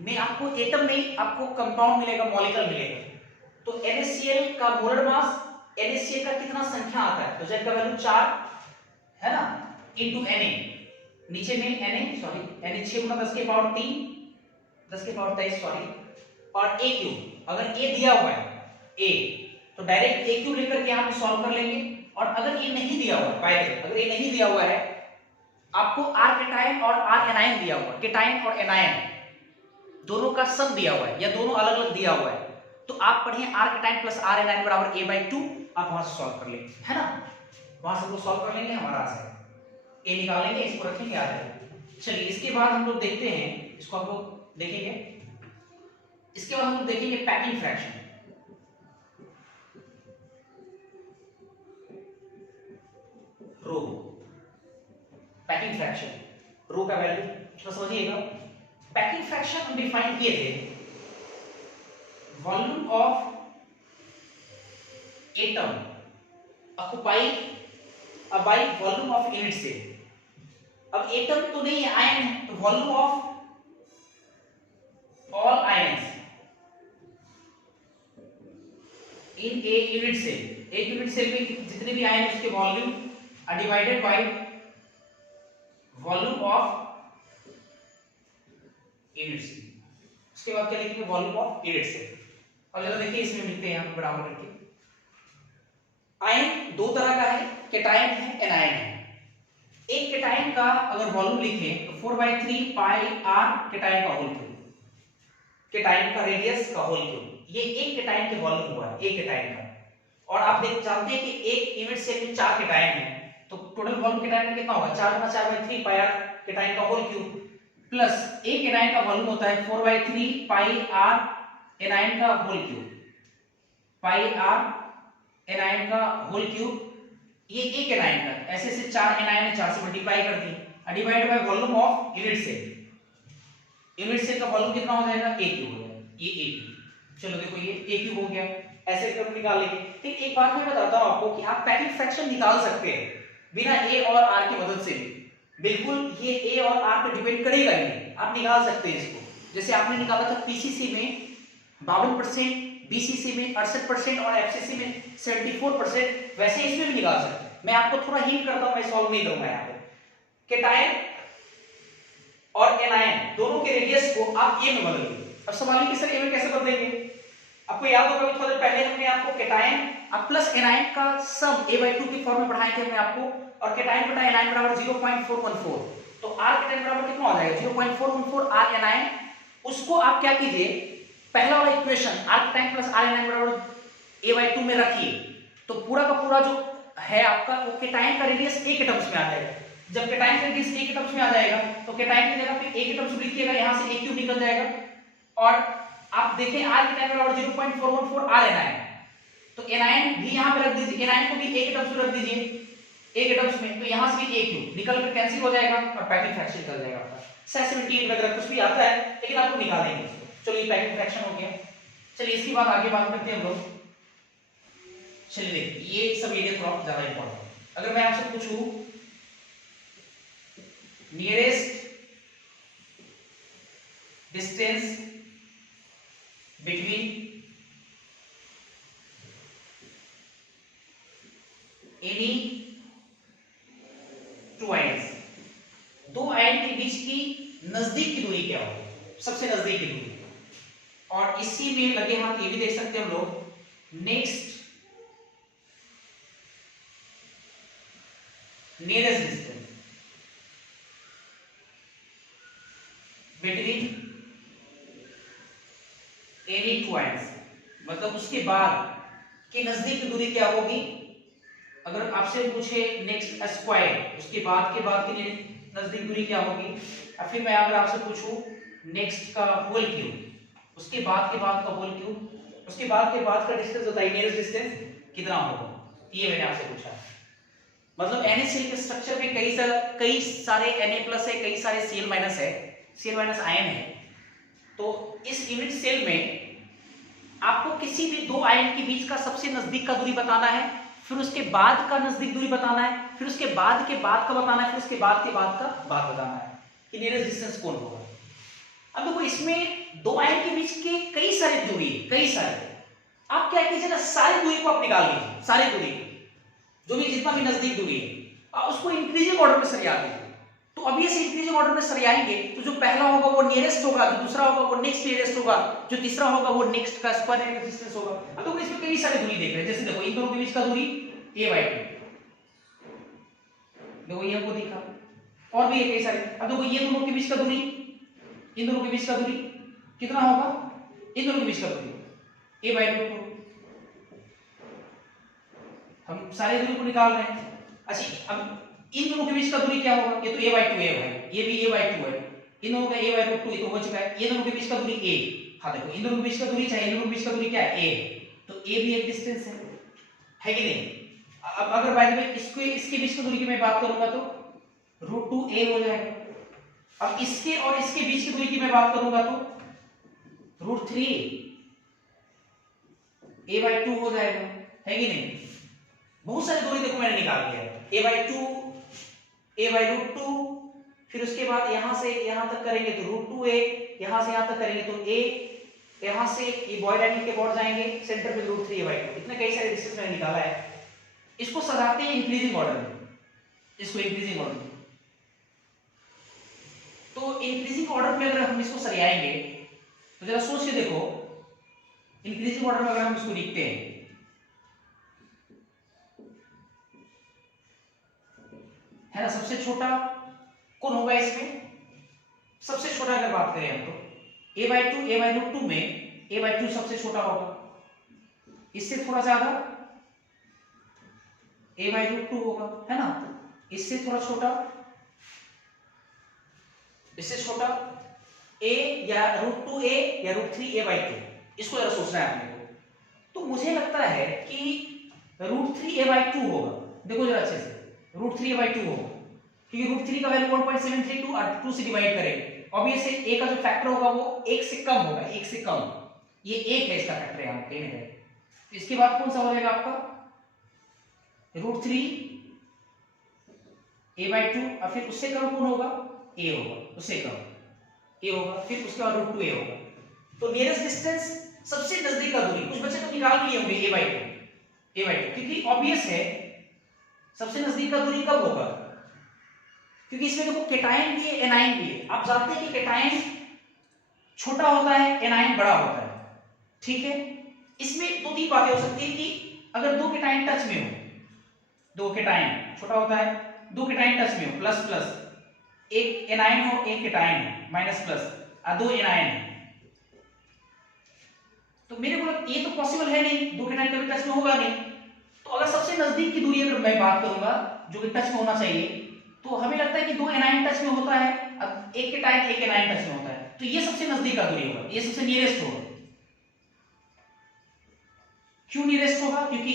में आपको एटम नहीं, आपको कंपाउंड मिलेगा, मॉलिक्यूल मिलेगा। तो NaCl का मोलर मास, NaCl का कितना संख्या आता है, तो Z का वैल्यू 4 है ना, इनटू Na, नीचे में Na, सॉरी Na 6 गुना 10 के पावर 3, 10 के पावर 23 सॉरी, और AQ, अगर A दिया हुआ है A, तो डायरेक्ट AQ लेकर के यहां पे सॉल्व कर लेंगे। और अगर A नहीं दिया हुआ है, बाय द वे अगर A नहीं दिया हुआ है, आपको R केटायन और R एनायन दिया हुआ है, केटायन और एनायन दोनों का सम दिया हुआ है या दोनों अलग अलग दिया हुआ है, तो आप पढ़िए R cation plus R anion बराबर A/2, आप वहां से सॉल्व कर लेंगे, है ना, वहां से हम लोग सॉल्व कर लेंगे, हमारा आंसर A निकालेंगे, इसको रखेंगे आ जाएगा। चलिए इसके बाद हम लोग देखते हैं, इसको आप लोग देखेंगे, इसके बाद हम लोग देखेंगे पैकिंग फ्रैक्शन। रो, पैकिंग फ्रैक्शन, रो का वैल्यू थोड़ा समझिएगा। पैकिंग फ्रैक्शन हम डिफाइन किए थे, volume of atom occupied by volume of unit cell. अब एटम तो नहीं है, आयन है, तो volume of all ions in a unit cell, एक यूनिट सेल में जितने भी आयन उसके volume are divided by volume of unit cell। उसके बाद क्या लिखेंगे, वॉल्यूम ऑफ यूनिट सेल। अब जरा देखिए इसमें लिखते हैं यहां पे बराबर करके। आयन दो तरह का है, केटायन है, एनायन है। एक केटायन का अगर वॉल्यूम लिखें तो 4/3 पाई r केटायन का होल क्यूब, केटायन का रेडियस का होल क्यूब, ये एक केटायन के वॉल्यूम हुआ है, एक केटायन का। और आप देख जानते हैं कि एक यूनिट सेल में 4 केटायन है, तो टोटल वॉल्यूम केटायन का कितना होगा, 4 × 4/3 पाई r केटायन का होल क्यूब, प्लस एक एनायन का वॉल्यूम होता है 4/3 पाई r एनायन का होल क्यूब, पाई r एनायन का होल क्यूब, ये एक एनायन का, ऐसे से 4 एनायन है, 4 से मल्टीप्लाई कर दी, divide by volume of unit cell. Unit cell का वॉल्यूम कितना हो जाएगा, A क्यूब हो जाएगा, ये A क्यूब। चलो देखो ये A क्यूब हो गया, ऐसे करके निकाल लेंगे। ठीक, एक बात मैं बताता हूं आपको कि आप पैकिंग फ्रैक्शन निकाल सकते हैं बिना A और R की मदद से, बिल्कुल ये A और R पे डिपेंड करेगा ही नहीं, आप निकाल सकते हैं इसको। जैसे आपने निकाला था PCC में 52%, BCC में 68% और FCC में 74%, वैसे इसमें भी निकाल सकते हैं। मैं आपको थोड़ा हिंट करता हूं, मैं सॉल्व नहीं करूंगा यहाँ पे। केटायन और एनायन दोनों के रेडियस को आप A में बदल दीजिए। अब सवाल है कि सर A में कैसे बदलेंगे, आपको याद होगा थोड़ा देर पहले हमने आपको केटायन प्लस एनायन का सम A/2 के फॉर्म में पढ़ाए थे हमने आपको, और केटायन बटा एनायन बराबर 0.414, तो R केटायन बराबर कितना हो जाएगा 0.414 R एनायन। उसको आप क्या कीजिए, पहला वाला equation R cation plus R anion बराबर A/2 में रखिए, तो पूरा का पूरा जो है आपका वो केटायन का रेडियस एक एटम्स में आ जाएगा। जब केटायन का रेडियस एक एटम्स में आ जाएगा तो केटायन की जगह पे एक एटम्स लिखिएगा, यहां से A क्यूब निकल जाएगा। और आप देखें R केटायन बराबर 0.414 R एनायन, तो एनायन भी यहां पे रख दीजिए, एनायन को भी एक एटम्स में रख दीजिए, एक एटम्स में, तो यहां से भी एक क्यू निकल कर कैंसिल हो जाएगा और पैकिंग फ्रैक्शन निकल जाएगा आपका। 78 वगैरह कुछ भी आता है, लेकिन आपको निकालेंगे इसको। चलो ये पैकिंग फ्रैक्शन हो गया। चलिए इसके बाद आगे बात करते हैं हम लोग। चलिए देखिए ये सब एरिया थोड़ा ज्यादा इंपॉर्टेंट है। अगर मैं आपसे पूछूं nearest distance between any two ions, दो आयन के बीच की नजदीक की दूरी क्या होगी, सबसे नजदीक की दूरी। और इसी में लगे हाथ ये भी देख सकते हैं हम लोग, next nearest distance between any two ions, मतलब उसके बाद की नजदीक की दूरी क्या होगी। अगर आपसे पूछे नेक्स्ट स्क्वायर, उसके बाद की नजदीक दूरी क्या होगी। और फिर मैं अगर आपसे पूछूं नेक्स्ट का होल क्यूब, उसके बाद का होल क्यूब, उसके बाद का डिस्टेंस होता है नियरेस्ट डिस्टेंस कितना होगा, ये मैंने आपसे पूछा। मतलब NaCl के स्ट्रक्चर में कई सारे Na+ है, कई सारे Cl- है, Cl- आयन है। तो इस यूनिट सेल में आपको किसी भी दो आयन के बीच का सबसे नजदीक का दूरी बताना है, फिर उसके बाद का नजदीक दूरी बताना है, फिर उसके बाद का बताना है, फिर उसके बाद का बताना है कि नियरेस्ट डिस्टेंस कौन होगा। अब देखो इसमें दो आयन के बीच के कई सारे दूरी, कई सारे, आप क्या कीजिए ना, सारी दूरी को आप निकाल लीजिए, सारी दूरी जो भी जितना भी नजदीक दूरी है, आप उसको इंक्रीजिंग ऑर्डर में सरिया दीजिए। तो अब ये से इंक्रीजिंग ऑर्डर में सरियाएंगे तो जो पहला होगा वो नियरेस्ट होगा, जो दूसरा होगा वो नेक्स्ट नियरेस्ट होगा, जो तीसरा होगा वो नेक्स्ट का स्क्वायर डिस्टेंस होगा। अब तो इसमें कई सारी दूरी देख रहे हैं, जैसे देखो इन दोनों के बीच का दूरी a/2, देखो ये हमको दिखा, और भी है कई सारे। अब देखो ये दोनों के बीच का दूरी, इन दोनों के बीच का दूरी कितना होगा, इन दोनों के बीच का दूरी a/2, हम सारे दूरी को निकाल रहे हैं। अच्छा अब इन दोनों के बीच का दूरी क्या होगा, ये तो a/2 है भाई, ये भी a/2 है, इन दोनों का a/2 ये तो हो चुका है। ये दोनों के बीच का दूरी a, हाँ देखो इन दोनों के बीच का दूरी चाहिए, इन दोनों के बीच का दूरी क्या है a, तो a भी एक डिस्टेंस है कि नहीं। अब अगर बाय द वे इसके बीच की दूरी की मैं बात करूंगा तो √2a हो जाएगा। अब इसके और इसके बीच की दूरी की मैं बात करूंगा तो √3 a/2 हो जाएगा, है कि नहीं। बहुत सारी दूरी देखो मैंने निकाल दिया है, a/2, a/√2, फिर उसके बाद यहां से यहां तक करेंगे तो √2a, यहां से यहां तक करेंगे तो a, यहां से ये बॉयड एंगल के बोर्ड जाएंगे, सेंटर पे √3a/2, इतने कई सारे डिस्टेंस मैंने निकाला है। इसको सजाते हैं इंक्रीजिंग ऑर्डर में, इसको इंक्रीजिंग ऑर्डर में। तो इंक्रीजिंग ऑर्डर में अगर हम इसको सरियाएंगे तो जरा सोच के देखो, इंक्रीजिंग ऑर्डर में अगर हम इसको लिखते हैं, है ना, सबसे छोटा कौन होगा इसमें, सबसे छोटा अगर बात करें हम तो a/2 में a/2 सबसे छोटा होगा, इससे थोड़ा ज्यादा a/√2 होगा, है ना, इससे थोड़ा छोटा, इससे छोटा a या √2a या √3a/2, इसको जरा सोचना है आपने को। तो मुझे लगता है कि √3a/2 होगा, देखो जरा अच्छे से, √3a/2 होगा, क्योंकि √3 का वैल्यू 1.732 और 2 से डिवाइड करें, ऑब्वियसली a का जो फैक्टर होगा वो 1 से कम होगा, 1 से कम, ये 1 है इसका फैक्टर यहां पे है। तो इसके बाद कौन सा हो जाएगा आपका √3 a/2, और फिर उससे कम कौन होगा, a होगा, उससे कम a होगा, फिर उसके बाद √2a होगा। तो नियरेस्ट डिस्टेंस सबसे नजदीक का दूरी, कुछ बच्चे तो निकाल भी लिए होंगे a/2, क्योंकि ऑब्वियस है सबसे नजदीक का दूरी कब होगा, क्योंकि इसमें देखो केटायन भी है एनायन भी है। आप जानते हैं कि केटायन छोटा होता है, एनायन बड़ा होता है, ठीक है। इसमें दो तीन बातें हो सकती है कि अगर दो केटायन टच में हो, दो केटायन छोटा होता है, दो केटायन टच में हो, प्लस प्लस, एक एनायन हो एक केटायन हो, माइनस प्लस, दो एनायन है, तो मेरे को ये तो पॉसिबल है नहीं, दो केटायन कभी टच में होगा नहीं। तो अगर सबसे नजदीक की दूरी अगर मैं बात करूंगा जो कि टच में होना चाहिए, तो हमें लगता है कि दो एनायन टच में होता है, अब एक केटायन एक एनायन टच में होता है, तो ये सबसे नजदीक का दूरी होगा, ये सबसे नियरेस्ट होगा। क्यों नियरेस्ट होगा, क्योंकि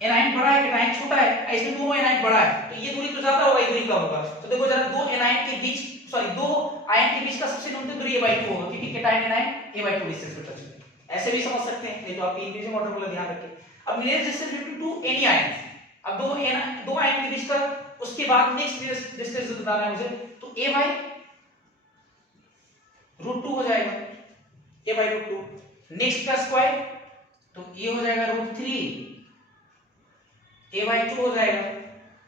एनाइन बड़ा है कैटाइन छोटा है, इसमें दोनों एनाइन बड़ा है तो ये दूरी तो ज्यादा होगा, ये दूरी कम होगा। तो देखो जरा दो एनाइन के बीच दो आयन के बीच का सबसे न्यूनतम दूरी a/2 होगा क्योंकि कैटाइन एनाइन a/2 डिस्टेंस पे टच करते हैं। ऐसे भी समझ सकते हैं, नहीं तो आप इंक्रीजिंग ऑर्डर को ध्यान रखिए। अब nearest distance between two any ion, अब दो आयन के बीच का उसके बाद नेक्स्ट नियरेस्ट डिस्टेंस बताना है मुझे, तो a/√2 हो जाएगा, a/√2 नेक्स्ट का स्क्वायर तो ये हो जाएगा √3 a/2 हो जाएगा,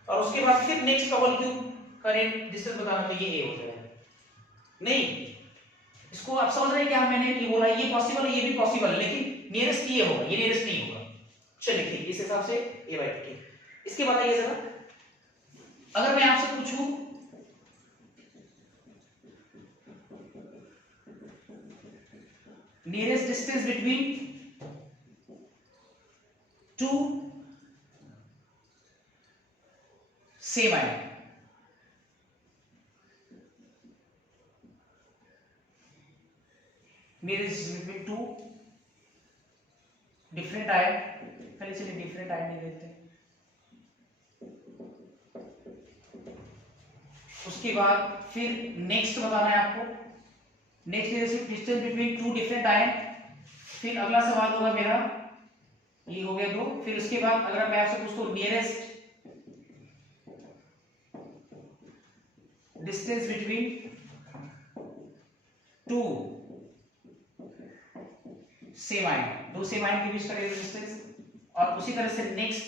और उसके बाद फिर नेक्स्ट का होल क्यूब करेंट डिस्टेंस बताना तो ये a हो जाएगा। नहीं, इसको आप समझ रहे हैं क्या मैंने ये बोला, ये पॉसिबल है, ये भी पॉसिबल है, लेकिन नियरेस्ट ये होगा, ये नियरेस्ट नहीं होगा। चलिए ठीक, इस हिसाब से a/2 ठीक। इसके बाद आइए जरा, अगर मैं आपसे पूछूं nearest distance between two same ion, nearest between two different ion, पहले चलिए डिफरेंट आयन नहीं लेते, उसके बाद फिर नेक्स्ट बताना है आपको, next nearest distance between two different ion, फिर अगला सवाल होगा मेरा, ये हो गया दो, फिर उसके बाद अगर मैं आपसे पूछता हूं nearest distance between two same ion, दो सेम आयन के बीच का डिस्टेंस, और उसी तरह से next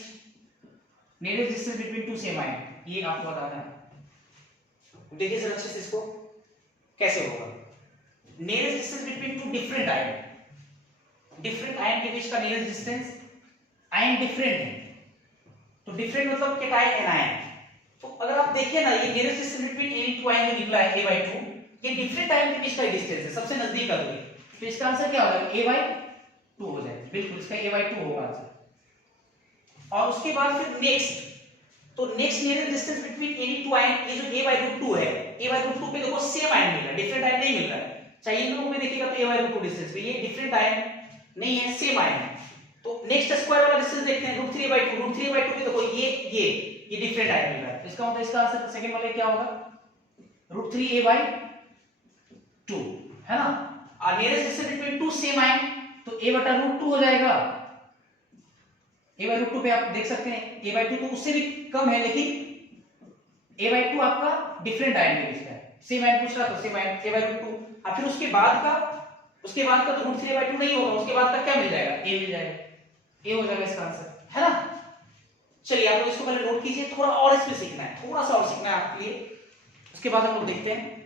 nearest distance between two same ion, ये आपको बताना है। देखिए सर अच्छे से इसको कैसे होगा, nearest distance between two different ion, different ion के बीच का नियरेस्ट डिस्टेंस, आयन डिफरेंट है तो डिफरेंट मतलब कैटायन एनायन, तो अगर आप देखिए ना ये nearest distance between any two ion जो निकला है a/2, ये डिफरेंट आयन के बीच का डिस्टेंस है, सबसे नजदीक का दूरी, तो इसका आंसर क्या होगा a/2 हो जाएगा, बिल्कुल इसका a/2 होगा आंसर। और उसके बाद फिर नेक्स्ट, तो next nearest distance between any two ion, ये जो a/2 है, a/2 पे देखो सेम आयन मिल रहा है, डिफरेंट आयन नहीं मिल रहा है, चाहे इन लोगों में देखिएगा तो a/2 डिस्टेंस पे ये डिफरेंट आयन नहीं है, सेम आयन है। तो नेक्स्ट स्क्वायर वाला डिस्टेंस देखते हैं, √3/2, √3/2 पे देखो ये डिफरेंट आयन मिल रहा है, इसका मतलब इसका आंसर सेकंड वाले क्या होगा √3a/2 है ना। और nearest distance between two same ion तो a/√2 हो जाएगा, a/√2 पे आप देख सकते हैं a/2 तो उससे भी कम है, लेकिन a/2 आपका डिफरेंट आयन के बीच का है, सेम आयन पूछ रहा तो सेम आयन a/√2, और फिर उसके बाद का तो √3/2 नहीं होगा, उसके बाद का क्या मिल जाएगा a मिल जाएगा, a हो जाएगा इसका आंसर, है ना। चलिए आप लोग इसको पहले नोट कीजिए, थोड़ा और इसमें सीखना है, थोड़ा सा और सीखना है आपके लिए, उसके बाद हम लोग देखते हैं।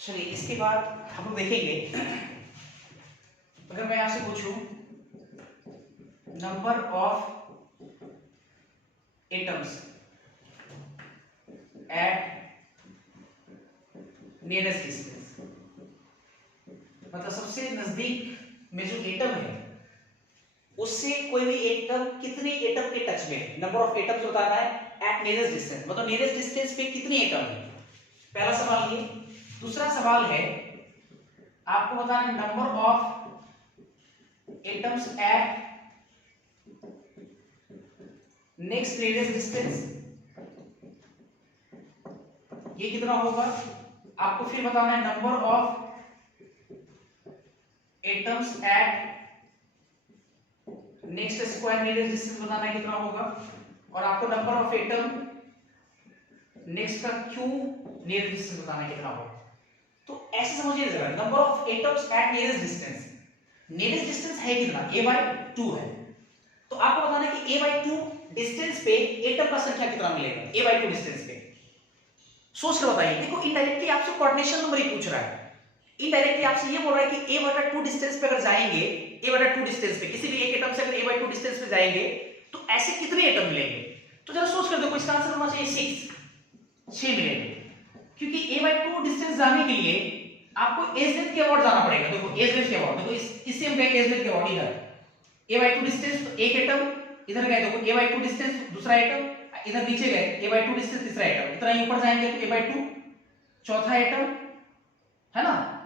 चलिए इसके बाद हम लोग देखेंगे, अगर मैं आपसे पूछूं number of atoms at nearest distance, मतलब सबसे नजदीक में जो एटम है उससे कोई भी एटम कितने एटम के टच में, नंबर ऑफ एटम्स बताना है एट नियरेस्ट डिस्टेंस, मतलब नियरेस्ट डिस्टेंस पे कितने एटम है, पहला सवाल ये। दूसरा सवाल है आपको बताना है number of atoms at next nearest distance, ये कितना होगा। आपको फिर बताना है number of atoms at next square nearest distance बताना है कितना होगा, और आपको नंबर ऑफ एटम नेक्स्ट का क्यूब नियरेस्ट डिस्टेंस बताना है कितना होगा। तो ऐसे समझिए जरा, number of atoms at nearest distance, nearest distance है कितना a/2 है, तो आपको बताना है कि a/2 डिस्टेंस पे एटम का संख्या कितना मिलेगा, a/2 डिस्टेंस पे सोच कर बताइए। देखो इनडायरेक्टली आपसे कोऑर्डिनेशन नंबर ही पूछ रहा है, इनडायरेक्टली आपसे ये बोल रहा है कि a/2 डिस्टेंस पे अगर जाएंगे, a/2 डिस्टेंस पे किसी भी एक एटम से अगर a/2 डिस्टेंस पे जाएंगे तो ऐसे कितने एटम मिलेंगे, तो जरा सोच कर देखो, इसका आंसर होना चाहिए 6 मिलेंगे, क्योंकि a/2 डिस्टेंस जाने के लिए आपको एज लेंथ के अबाउट जाना पड़ेगा। देखो एज लेंथ के अबाउट, देखो इससे हम गए एज लेंथ के अबाउट, इधर a/2 डिस्टेंस तो एक एटम इधर गए, देखो a/2 डिस्टेंस दूसरा एटम, इधर नीचे गए a/2 डिस्टेंस तीसरा एटम, इतना ही ऊपर जाएंगे तो a/2 चौथा एटम, है ना,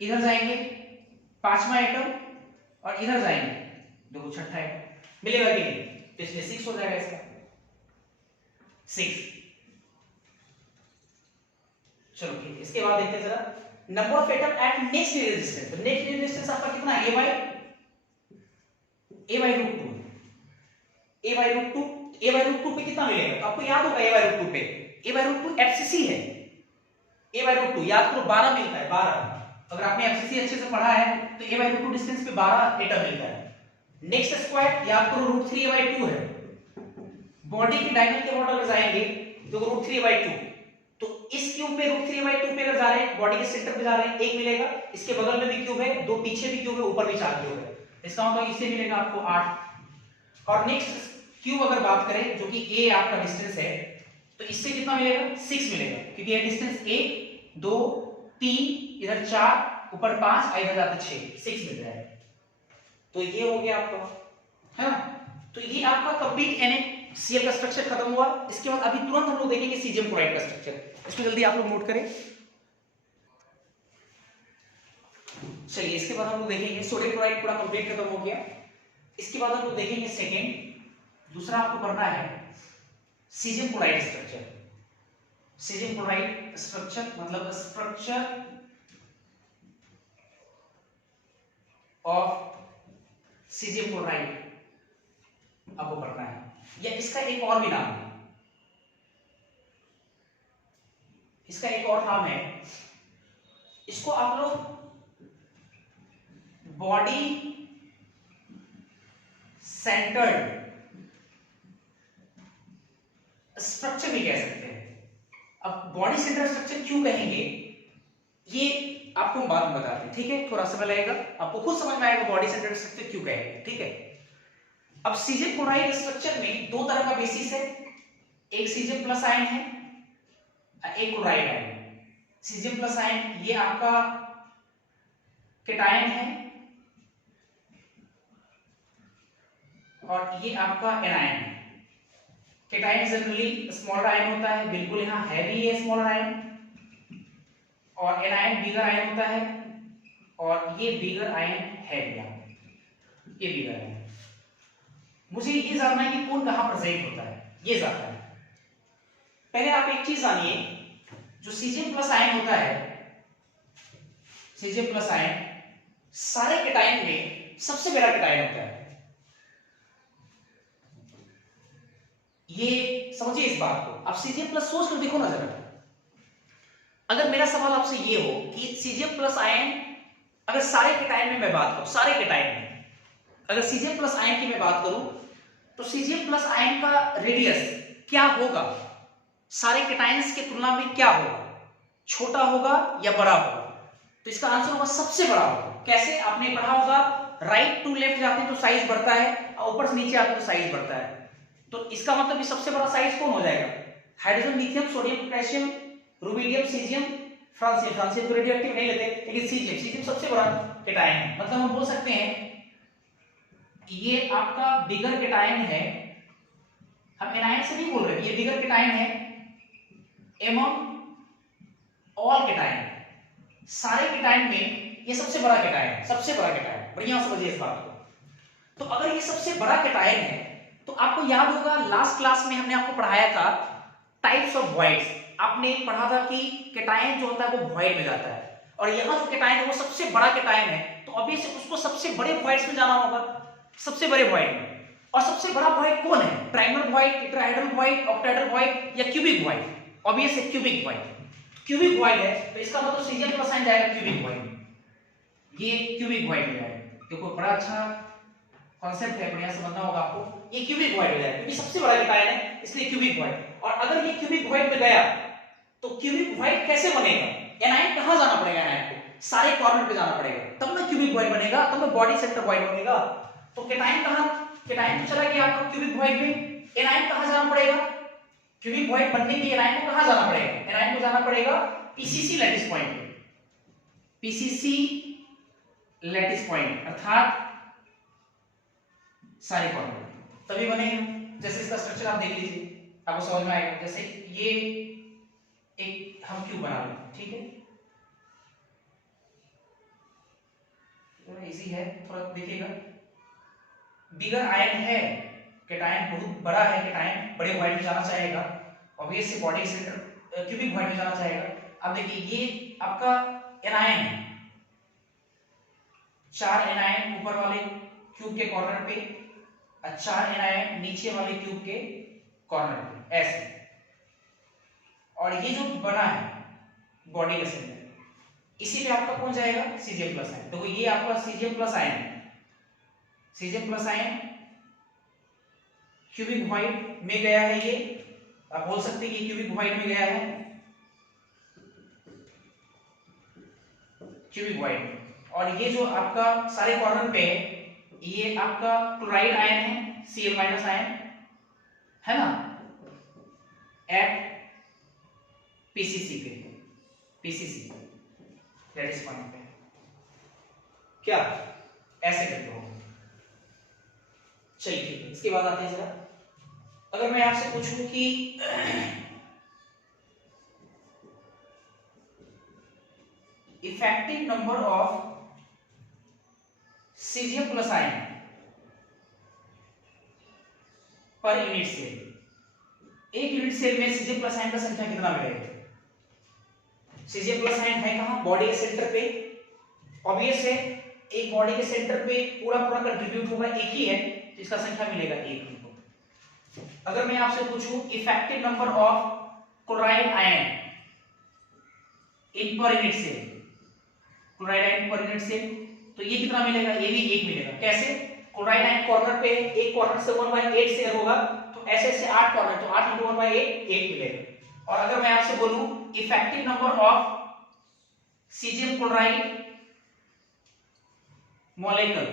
इधर जाएंगे 5वां एटम और इधर जाएंगे, देखो छठा एटम मिलेगा कि नहीं, तो इसलिए 6 हो जाएगा इसका 6। चलो ठीक है, इसके बाद देखते हैं जरा number of atom at next nearest distance. तो नेक्स्ट नियरेस्ट डिस्टेंस आपका कितना है, a by root 2, a by root 2, a by root 2 पे कितना मिलेगा, तो आपको याद होगा a by रूट 2 पे, a by रूट 2 FCC है, a by रूट 2 याद करो 12 मिलता है, 12। अगर आपने FCC अच्छे से पढ़ा है तो a by रूट 2 डिस्टेंस पे 12 एटम मिलता है। नेक्स्ट स्क्वायर याद करो रूट 3 a by 2 है, बॉडी के डायगोनल के बॉर्डर पे जाएंगे तो रूट 3 a by 2, तो इस क्यूब पे रूट 3 a by 2 पे अगर जा रहे हैं, बॉडी के सेंटर पे जा रहे हैं, एक मिलेगा, इसके बगल में भी क्यूब है, दो पीछे भी क्यूब है, ऊपर भी 4 क्यूब है, इसका मतलब इससे मिलेगा आपको 8। और नेक्स्ट क्यूब अगर बात करें जो कि a आपका डिस्टेंस है, तो इससे कितना मिलेगा, 6 मिलेगा, क्योंकि ये डिस्टेंस 1 2 3 इधर 4 ऊपर 5 इधर जाता 6 मिल रहा है। तो ये हो गया आपका, है ना। तो ये आपका कंप्लीट NaCl का स्ट्रक्चर खत्म हुआ। इसके बाद अभी तुरंत हम लोग देखेंगे सीजियम क्लोराइड का स्ट्रक्चर, इसको जल्दी आप लोग नोट करें। चलिए इसके बाद हम लोग देखेंगे सोडियम क्लोराइड पूरा कंप्लीट खत्म हो गया। इसके बाद हम लोग देखेंगे सेकेंड, दूसरा आपको करना है caesium chloride structure. Caesium chloride structure मतलब स्ट्रक्चर ऑफ सीजियम क्लोराइड आपको पढ़ना है, या इसका एक और भी नाम है, इसका एक और नाम है, इसको आप लोग बॉडी सेंटर्ड स्ट्रक्चर भी कह सकते हैं। अब बॉडी सेंटर्ड स्ट्रक्चर क्यों कहेंगे ये आपको हम बाद में बताते हैं, ठीक है, थोड़ा समय लगेगा, आपको खुद समझ में आएगा बॉडी सेंटर्ड स्ट्रक्चर क्यों कहेंगे, ठीक है। अब सीजियम क्लोराइड स्ट्रक्चर में दो तरह का बेसिस है, एक सीजियम प्लस आयन है, एक क्लोराइड आयन है। सीजियम प्लस आयन ये आपका केटायन है और ये आपका एनायन है। केटायन जनरली स्मॉलर आयन होता है, बिल्कुल यहां है भी ये स्मॉलर आयन, और एनायन बिगर आयन होता है, और ये बिगर आयन है भी, ये बिगर आयन। मुझे ये जानना है कि कौन कहां प्रेजेंट होता है, ये जानना है। पहले आप एक चीज जानिए, जो सीजियम प्लस आयन होता है, सीजियम प्लस आयन सारे केटायन में सबसे बड़ा केटायन होता है। ये समझिए इस बात को। आप सीजियम प्लस सोच कर देखो ना जरा, अगर मेरा सवाल आपसे ये हो कि सीजियम प्लस आयन अगर सारे केटायन में मैं बात करूं, सारे केटायन में अगर सीजियम प्लस आयन की मैं बात करूं, तो सीजियम प्लस आयन का रेडियस क्या होगा, सारे केटायंस की तुलना में क्या होगा, छोटा होगा या बड़ा होगा? तो इसका आंसर होगा सबसे बड़ा होगा। कैसे, आपने पढ़ा होगा राइट टू लेफ्ट जाते हैं तो साइज बढ़ता है, और ऊपर से नीचे आते हैं तो साइज बढ़ता है। तो इसका मतलब कि सबसे बड़ा साइज कौन हो जाएगा, hydrogen, lithium, sodium, potassium, rubidium, caesium, francium. Francium तो रेडियोएक्टिव नहीं लेते, लेकिन सीजियम, सीजियम सबसे बड़ा केटायन है। मतलब हम बोल सकते हैं ये आपका बिगर केटायन है, हम एनायन से नहीं बोल रहे, ये बिगर केटायन है एमंग ऑल केटायन, सारे केटायन में ये सबसे बड़ा केटायन, सबसे बड़ा केटायन। बढ़िया समझिए इस बात को। तो अगर ये सबसे बड़ा केटायन है, तो आपको याद होगा लास्ट क्लास में हमने आपको पढ़ाया था टाइप्स ऑफ वॉइड्स। आपने पढ़ा था कि केटायन जो होता है वो वॉइड में जाता है, और यहाँ जो केटायन है वो सबसे बड़ा केटायन है, तो अभी से उसको सबसे बड़े वॉइड्स में जाना होगा, सबसे बड़े वॉइड में। और सबसे बड़ा वॉइड कौन है, triangular void, tetrahedral void, octahedral void या क्यूबिक वॉइड? ऑब्वियस है क्यूबिक वॉइड, क्यूबिक वॉइड है, तो इसका मतलब सीजियम प्लस आयन जाएगा क्यूबिक वॉइड, ये क्यूबिक वॉइड में जाएगा। देखो बड़ा अच्छा कॉन्सेप्ट है, बढ़िया समझना होगा आपको। ये क्यूबिक वॉइड हो जाएगा क्योंकि सबसे बड़ा केटायन है, इसलिए क्यूबिक वॉइड। और अगर ये क्यूबिक वॉइड में गया तो क्यूबिक वॉइड कैसे बनेगा, एनायन कहां जाना पड़ेगा, एनायन को सारे कॉर्नर पे जाना पड़ेगा, तब ना क्यूबिक वॉइड बनेगा, तब ना बॉडी सेंटर वॉइड बनेगा। तो केटायन कहां, केटायन तो चला गया आपका क्यूबिक वॉइड में, एनायन कहां जाना पड़ेगा, क्यूबिक वॉइड बनने के लिए एनायन को कहां जाना पड़ेगा, एनायन को जाना पड़ेगा पीसीसी लैटिस पॉइंट पे, पीसीसी लैटिस पॉइंट अर्थात सारे कॉर्नर, तभी बनेगा। जैसे इसका स्ट्रक्चर आप देख लीजिए, आपको समझ में आएगा। जैसे ये एक हम क्यूब बना लें, ठीक है, इजी है, थोड़ा देखिएगा। बिगर आयन है, कैटायन बहुत बड़ा है, कैटायन बड़े वॉइड में जाना चाहेगा, obviously body centre cubic void में जाना चाहेगा। अब देखिए ये आपका एनायन है, 4 एनायन ऊपर वाले क्यूब के कॉर्नर पे और 4 एनायन नीचे वाले क्यूब के कॉर्नर पे, ऐसे। और ये जो बना है बॉडी का सेंटर, इसी पे आपका कौन जाएगा, Cgm प्लस आयन। तो ये आपका Cgm प्लस आयन है, Cgm plus ion cubic void में गया है। ये आप बोल सकते हैं कि क्यूबिक वॉइड में गया है, क्यूबिक वॉइड। और ये जो आपका सारे कॉर्नर पे है, ये आपका क्लोराइड आयन है, Cl माइनस आयन है ना, एट पीसीसी पे, पीसीसी दैट इज पॉइंट पे क्या ऐसे करते हो। चलिए ठीक है, इसके बाद आते हैं जरा, अगर मैं आपसे पूछूं कि effective number of Cgm plus ion पर यूनिट सेल, एक यूनिट सेल में Cgm प्लस आयन का संख्या कितना मिलेगा। Cgm प्लस आयन है कहां, बॉडी के सेंटर पे, ऑब्वियस है एक बॉडी के सेंटर पे पूरा कंट्रीब्यूट होगा, एक ही है, तो इसका संख्या मिलेगा 1। अगर मैं आपसे पूछूं effective number of chloride ion in पर यूनिट सेल, क्लोराइड आयन पर यूनिट सेल, तो ये कितना मिलेगा, ये भी 1 मिलेगा। कैसे, क्लोराइड आयन कॉर्नर पे, एक कॉर्नर से 1/8 शेयर होगा, तो ऐसे ऐसे 8 कॉर्नर, तो 8 × 1/8 1 मिलेगा। और अगर मैं आपसे बोलूं effective number of Cgm chloride molecule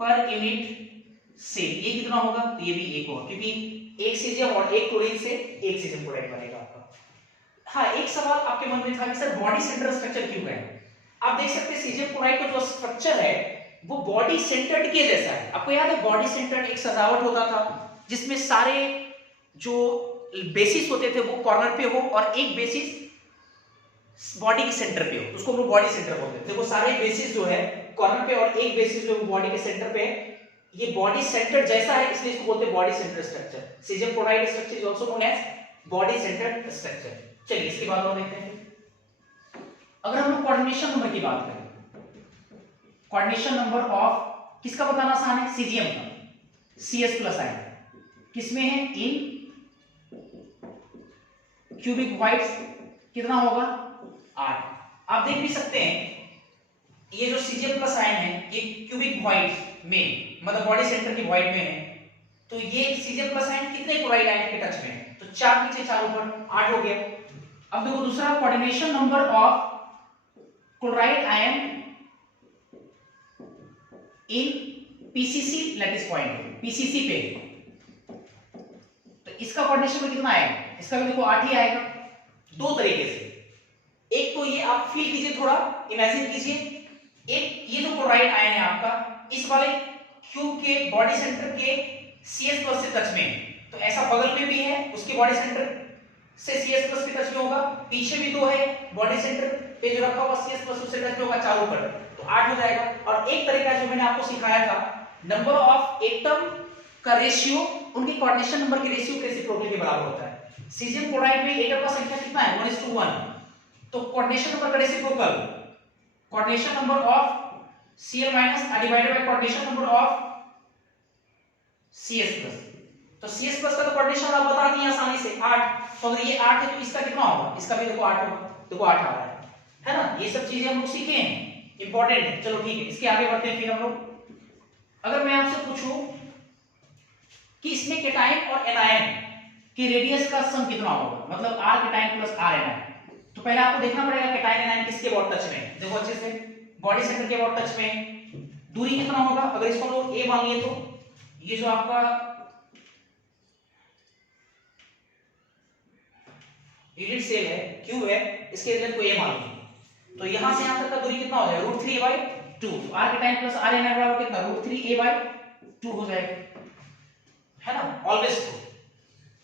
पर यूनिट सेल, ये कितना होगा, तो ये भी 1 होगा, क्योंकि एक Cgm और एक क्लोरीन से एक Cgm क्लोराइड बनेगा आपका। हाँ, एक सवाल आपके मन में था कि सर बॉडी सेंटर स्ट्रक्चर क्यों है। आप देख सकते हैं Cgm क्लोराइड का जो स्ट्रक्चर है वो बॉडी सेंटर्ड के जैसा है। आपको याद है बॉडी सेंटर्ड एक सजावट होता था जिसमें सारे जो बेसिस होते थे वो कॉर्नर पे हो और एक बेसिस बॉडी के सेंटर पे हो, उसको हम लोग बॉडी सेंटर बोलते हैं। देखो सारे बेसिस जो है कॉर्नर पे और एक बेसिस जो बॉडी के सेंटर पे है, ये बॉडी सेंटर जैसा है, इसलिए इसको बोलते हैं body centre structure. Cgm chloride structure is also known as body centred structure. चलिए इसके बाद और देखते हैं। अगर हम लोग कोऑर्डिनेशन नंबर की बात करें, कोऑर्डिनेशन नंबर ऑफ किसका बताना आसान है, Cgm का, Cs प्लस आयन किसमें है, इन क्यूबिक वॉइड्स, कितना होगा 8। आप देख भी सकते हैं ये जो Cgm प्लस आयन है ये क्यूबिक वॉइड्स में, मतलब बॉडी सेंटर की वॉइड में है, तो ये Cgm प्लस आयन कितने क्लोराइड आयन के टच में है, तो 4 नीचे 4 ऊपर 8 हो गया। अब देखो दूसरा coordination number of chloride ion in PCC lattice point, PCC पे, तो इसका कोऑर्डिनेशन कितना आएगा, इसका भी देखो 8 ही आएगा। दो तरीके से, एक तो ये आप फील कीजिए, थोड़ा इमेजिन कीजिए, एक ये जो क्लोराइड आयन है आपका इस वाले क्यूब के बॉडी सेंटर के Cs प्लस से टच में, तो ऐसा बगल में भी है उसके बॉडी सेंटर से Cs प्लस के टच में होगा, पीछे भी दो है बॉडी सेंटर पे जो रखा हुआ Cs प्लस उससे टच में होगा, चारों पर, तो 8 हो जाएगा। और एक तरीका जो मैंने आपको सिखाया था, नंबर ऑफ एटम का रेशियो उनके कोऑर्डिनेशन नंबर के रेशियो के रेसिप्रोकल के बराबर होता है। Cgm क्लोराइड में एटम का संख्या कितना है, 1:1, तो कोऑर्डिनेशन नंबर का reciprocal coordination number of Cl minus divided by coordination number of Cs plus, तो Cs प्लस का तो कोऑर्डिनेशन आप बता दिए आसानी से 8, तो अगर ये 8 है तो इसका कितना होगा, इसका भी देखो 8 होगा, देखो 8 आ रहा है ना। ये सब चीजें हम लोग सीखे हैं, इंपॉर्टेंट है। चलो ठीक है, इसके आगे बढ़ते हैं। फिर हम लोग, अगर मैं आपसे पूछूं कि इसमें कैटायन और एनायन की रेडियस का सम कितना होगा, मतलब R cation plus R anion, तो पहले आपको देखना पड़ेगा कैटायन एनायन किसके अबाउट टच में है। देखो अच्छे से, बॉडी सेंटर के अबाउट टच में, दूरी कितना होगा, अगर इसको लोग A मानिए तो ये जो आपका यूनिट सेल है, क्यूब है, इसके एरिया को A मानिए, तो यहां से यहां तक का दूरी कितना हो जाएगा, √3/2। R cation plus R anion बराबर कितना, √3A/2 हो जाएगा, है ना, ऑलवेज ट्रू,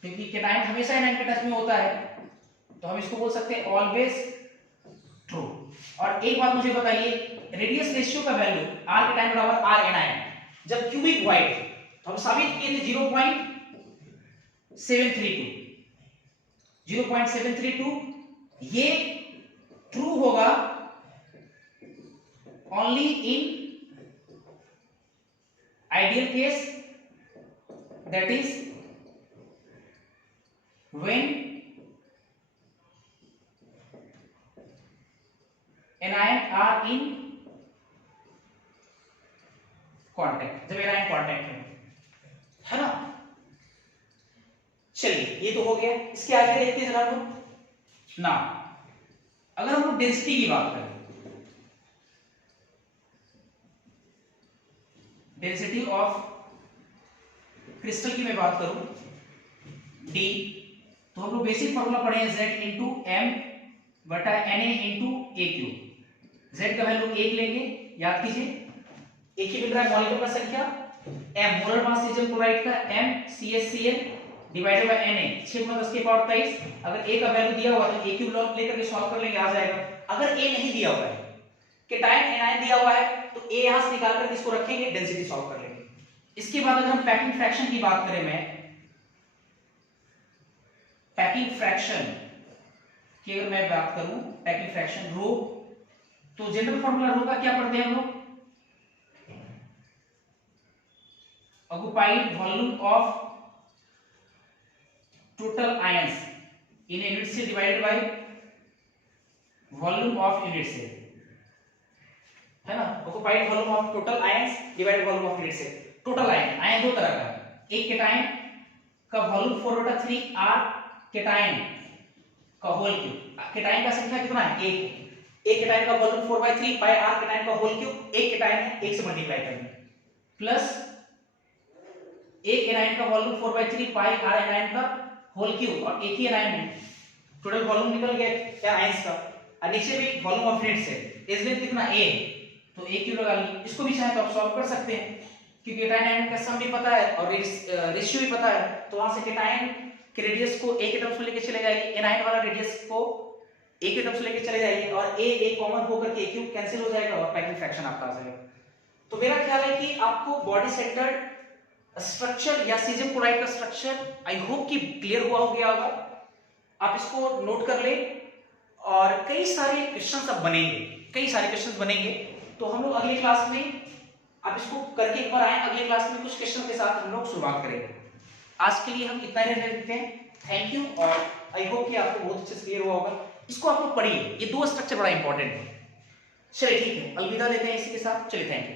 क्योंकि कैटायन हमेशा एनायन के टच में होता है, तो हम इसको बोल सकते हैं ऑलवेज ट्रू। और एक बात मुझे बताइए, रेडियस रेशियो का वैल्यू r के टाइम बराबर r anion, जब क्यूबिक वाइड तो हम साबित किए थे 0.732 ये ट्रू होगा only in ideal case, that is when anion are in contact, जब anion कांटेक्ट में है ना। चलिए ये तो हो गया, इसके आगे देखते हैं जरा लोग ना, अगर हम लोग डेंसिटी की बात करें, डेंसिटी ऑफ क्रिस्टल की मैं बात करूं D, तो हम लोग बेसिक फॉर्मूला पढ़े हैं Z इंटू M बटा Na into A cube. Z का वैल्यू 1 लेंगे, याद कीजिए एक ही मिल रहा है मॉलिक्यूल का संख्या, M molar mass season chloride का M CaCl divided by Na 6 × 10 की पावर 23। अगर A का वैल्यू दिया हुआ तो A क्यूब लॉग लेकर के सॉल्व कर लेंगे, आ जाएगा। अगर A नहीं दिया हुआ है, केटायन एनायन दिया हुआ है, तो A यहां से निकाल कर इसको रखेंगे, डेंसिटी सॉल्व कर लेंगे। इसके बाद अगर हम पैकिंग फ्रैक्शन की बात करें, मैं पैकिंग फ्रैक्शन की अगर मैं बात करूं, पैकिंग फ्रैक्शन रो, तो जनरल फॉर्मूला रो का क्या पढ़ते हैं हम लोग, occupied volume of total ions in a unit cell divided by volume of unit cell, है ना। occupied volume of total ions divided volume of unit cell। Total ion दो तरह का, एक केटायन का वॉल्यूम 4/3 r केटायन का whole cube, cation का संख्या कितना है, एक केटायन का वॉल्यूम 4/3 पाई r केटायन का होल क्यूब, एक केटायन है, एक से मल्टीप्लाई करेंगे, प्लस एक एनायन का वॉल्यूम 4/3 पाई r एनायन का होल क्यूब, और एक ही एनायन है, टोटल वॉल्यूम निकल गया क्या आयंस का, और नीचे भी वॉल्यूम ऑफ यूनिट सेल, इसलिए कितना a, तो a क्यूब लगा लीजिए। इसको भी चाहे तो आप सॉल्व कर सकते हैं, क्योंकि केटायन आयन का सम भी पता है और रेशियो भी पता है, तो वहां से केटायन के रेडियस को a के टर्म्स में लेके चले जाइए, एनायन वाला रेडियस को a के टर्म्स में लेके चले जाइए, और a कॉमन होकर के a क्यूब कैंसिल हो जाएगा और पैकिंग फ्रैक्शन आपका आ जाएगा। तो मेरा ख्याल है कि आपको बॉडी सेंटर्ड स्ट्रक्चर या सीजियम क्लोराइड का स्ट्रक्चर आई होप कि क्लियर हुआ हो गया होगा। आप इसको नोट कर ले, और कई सारे क्वेश्चंस अब बनेंगे, तो हम लोग अगली क्लास में आप इसको करके एक बार आए, अगली क्लास में कुछ क्वेश्चन के साथ हम लोग शुरुआत करेंगे। आज के लिए हम इतना ही रखते हैं, थैंक यू, और आई होप कि आपको बहुत अच्छे से क्लियर हुआ होगा। इसको आप लोग पढ़िए, ये दो स्ट्रक्चर बड़ा इंपॉर्टेंट है। चलिए ठीक है, अलविदा लेते हैं इसी के साथ, चलिए थैंक यू।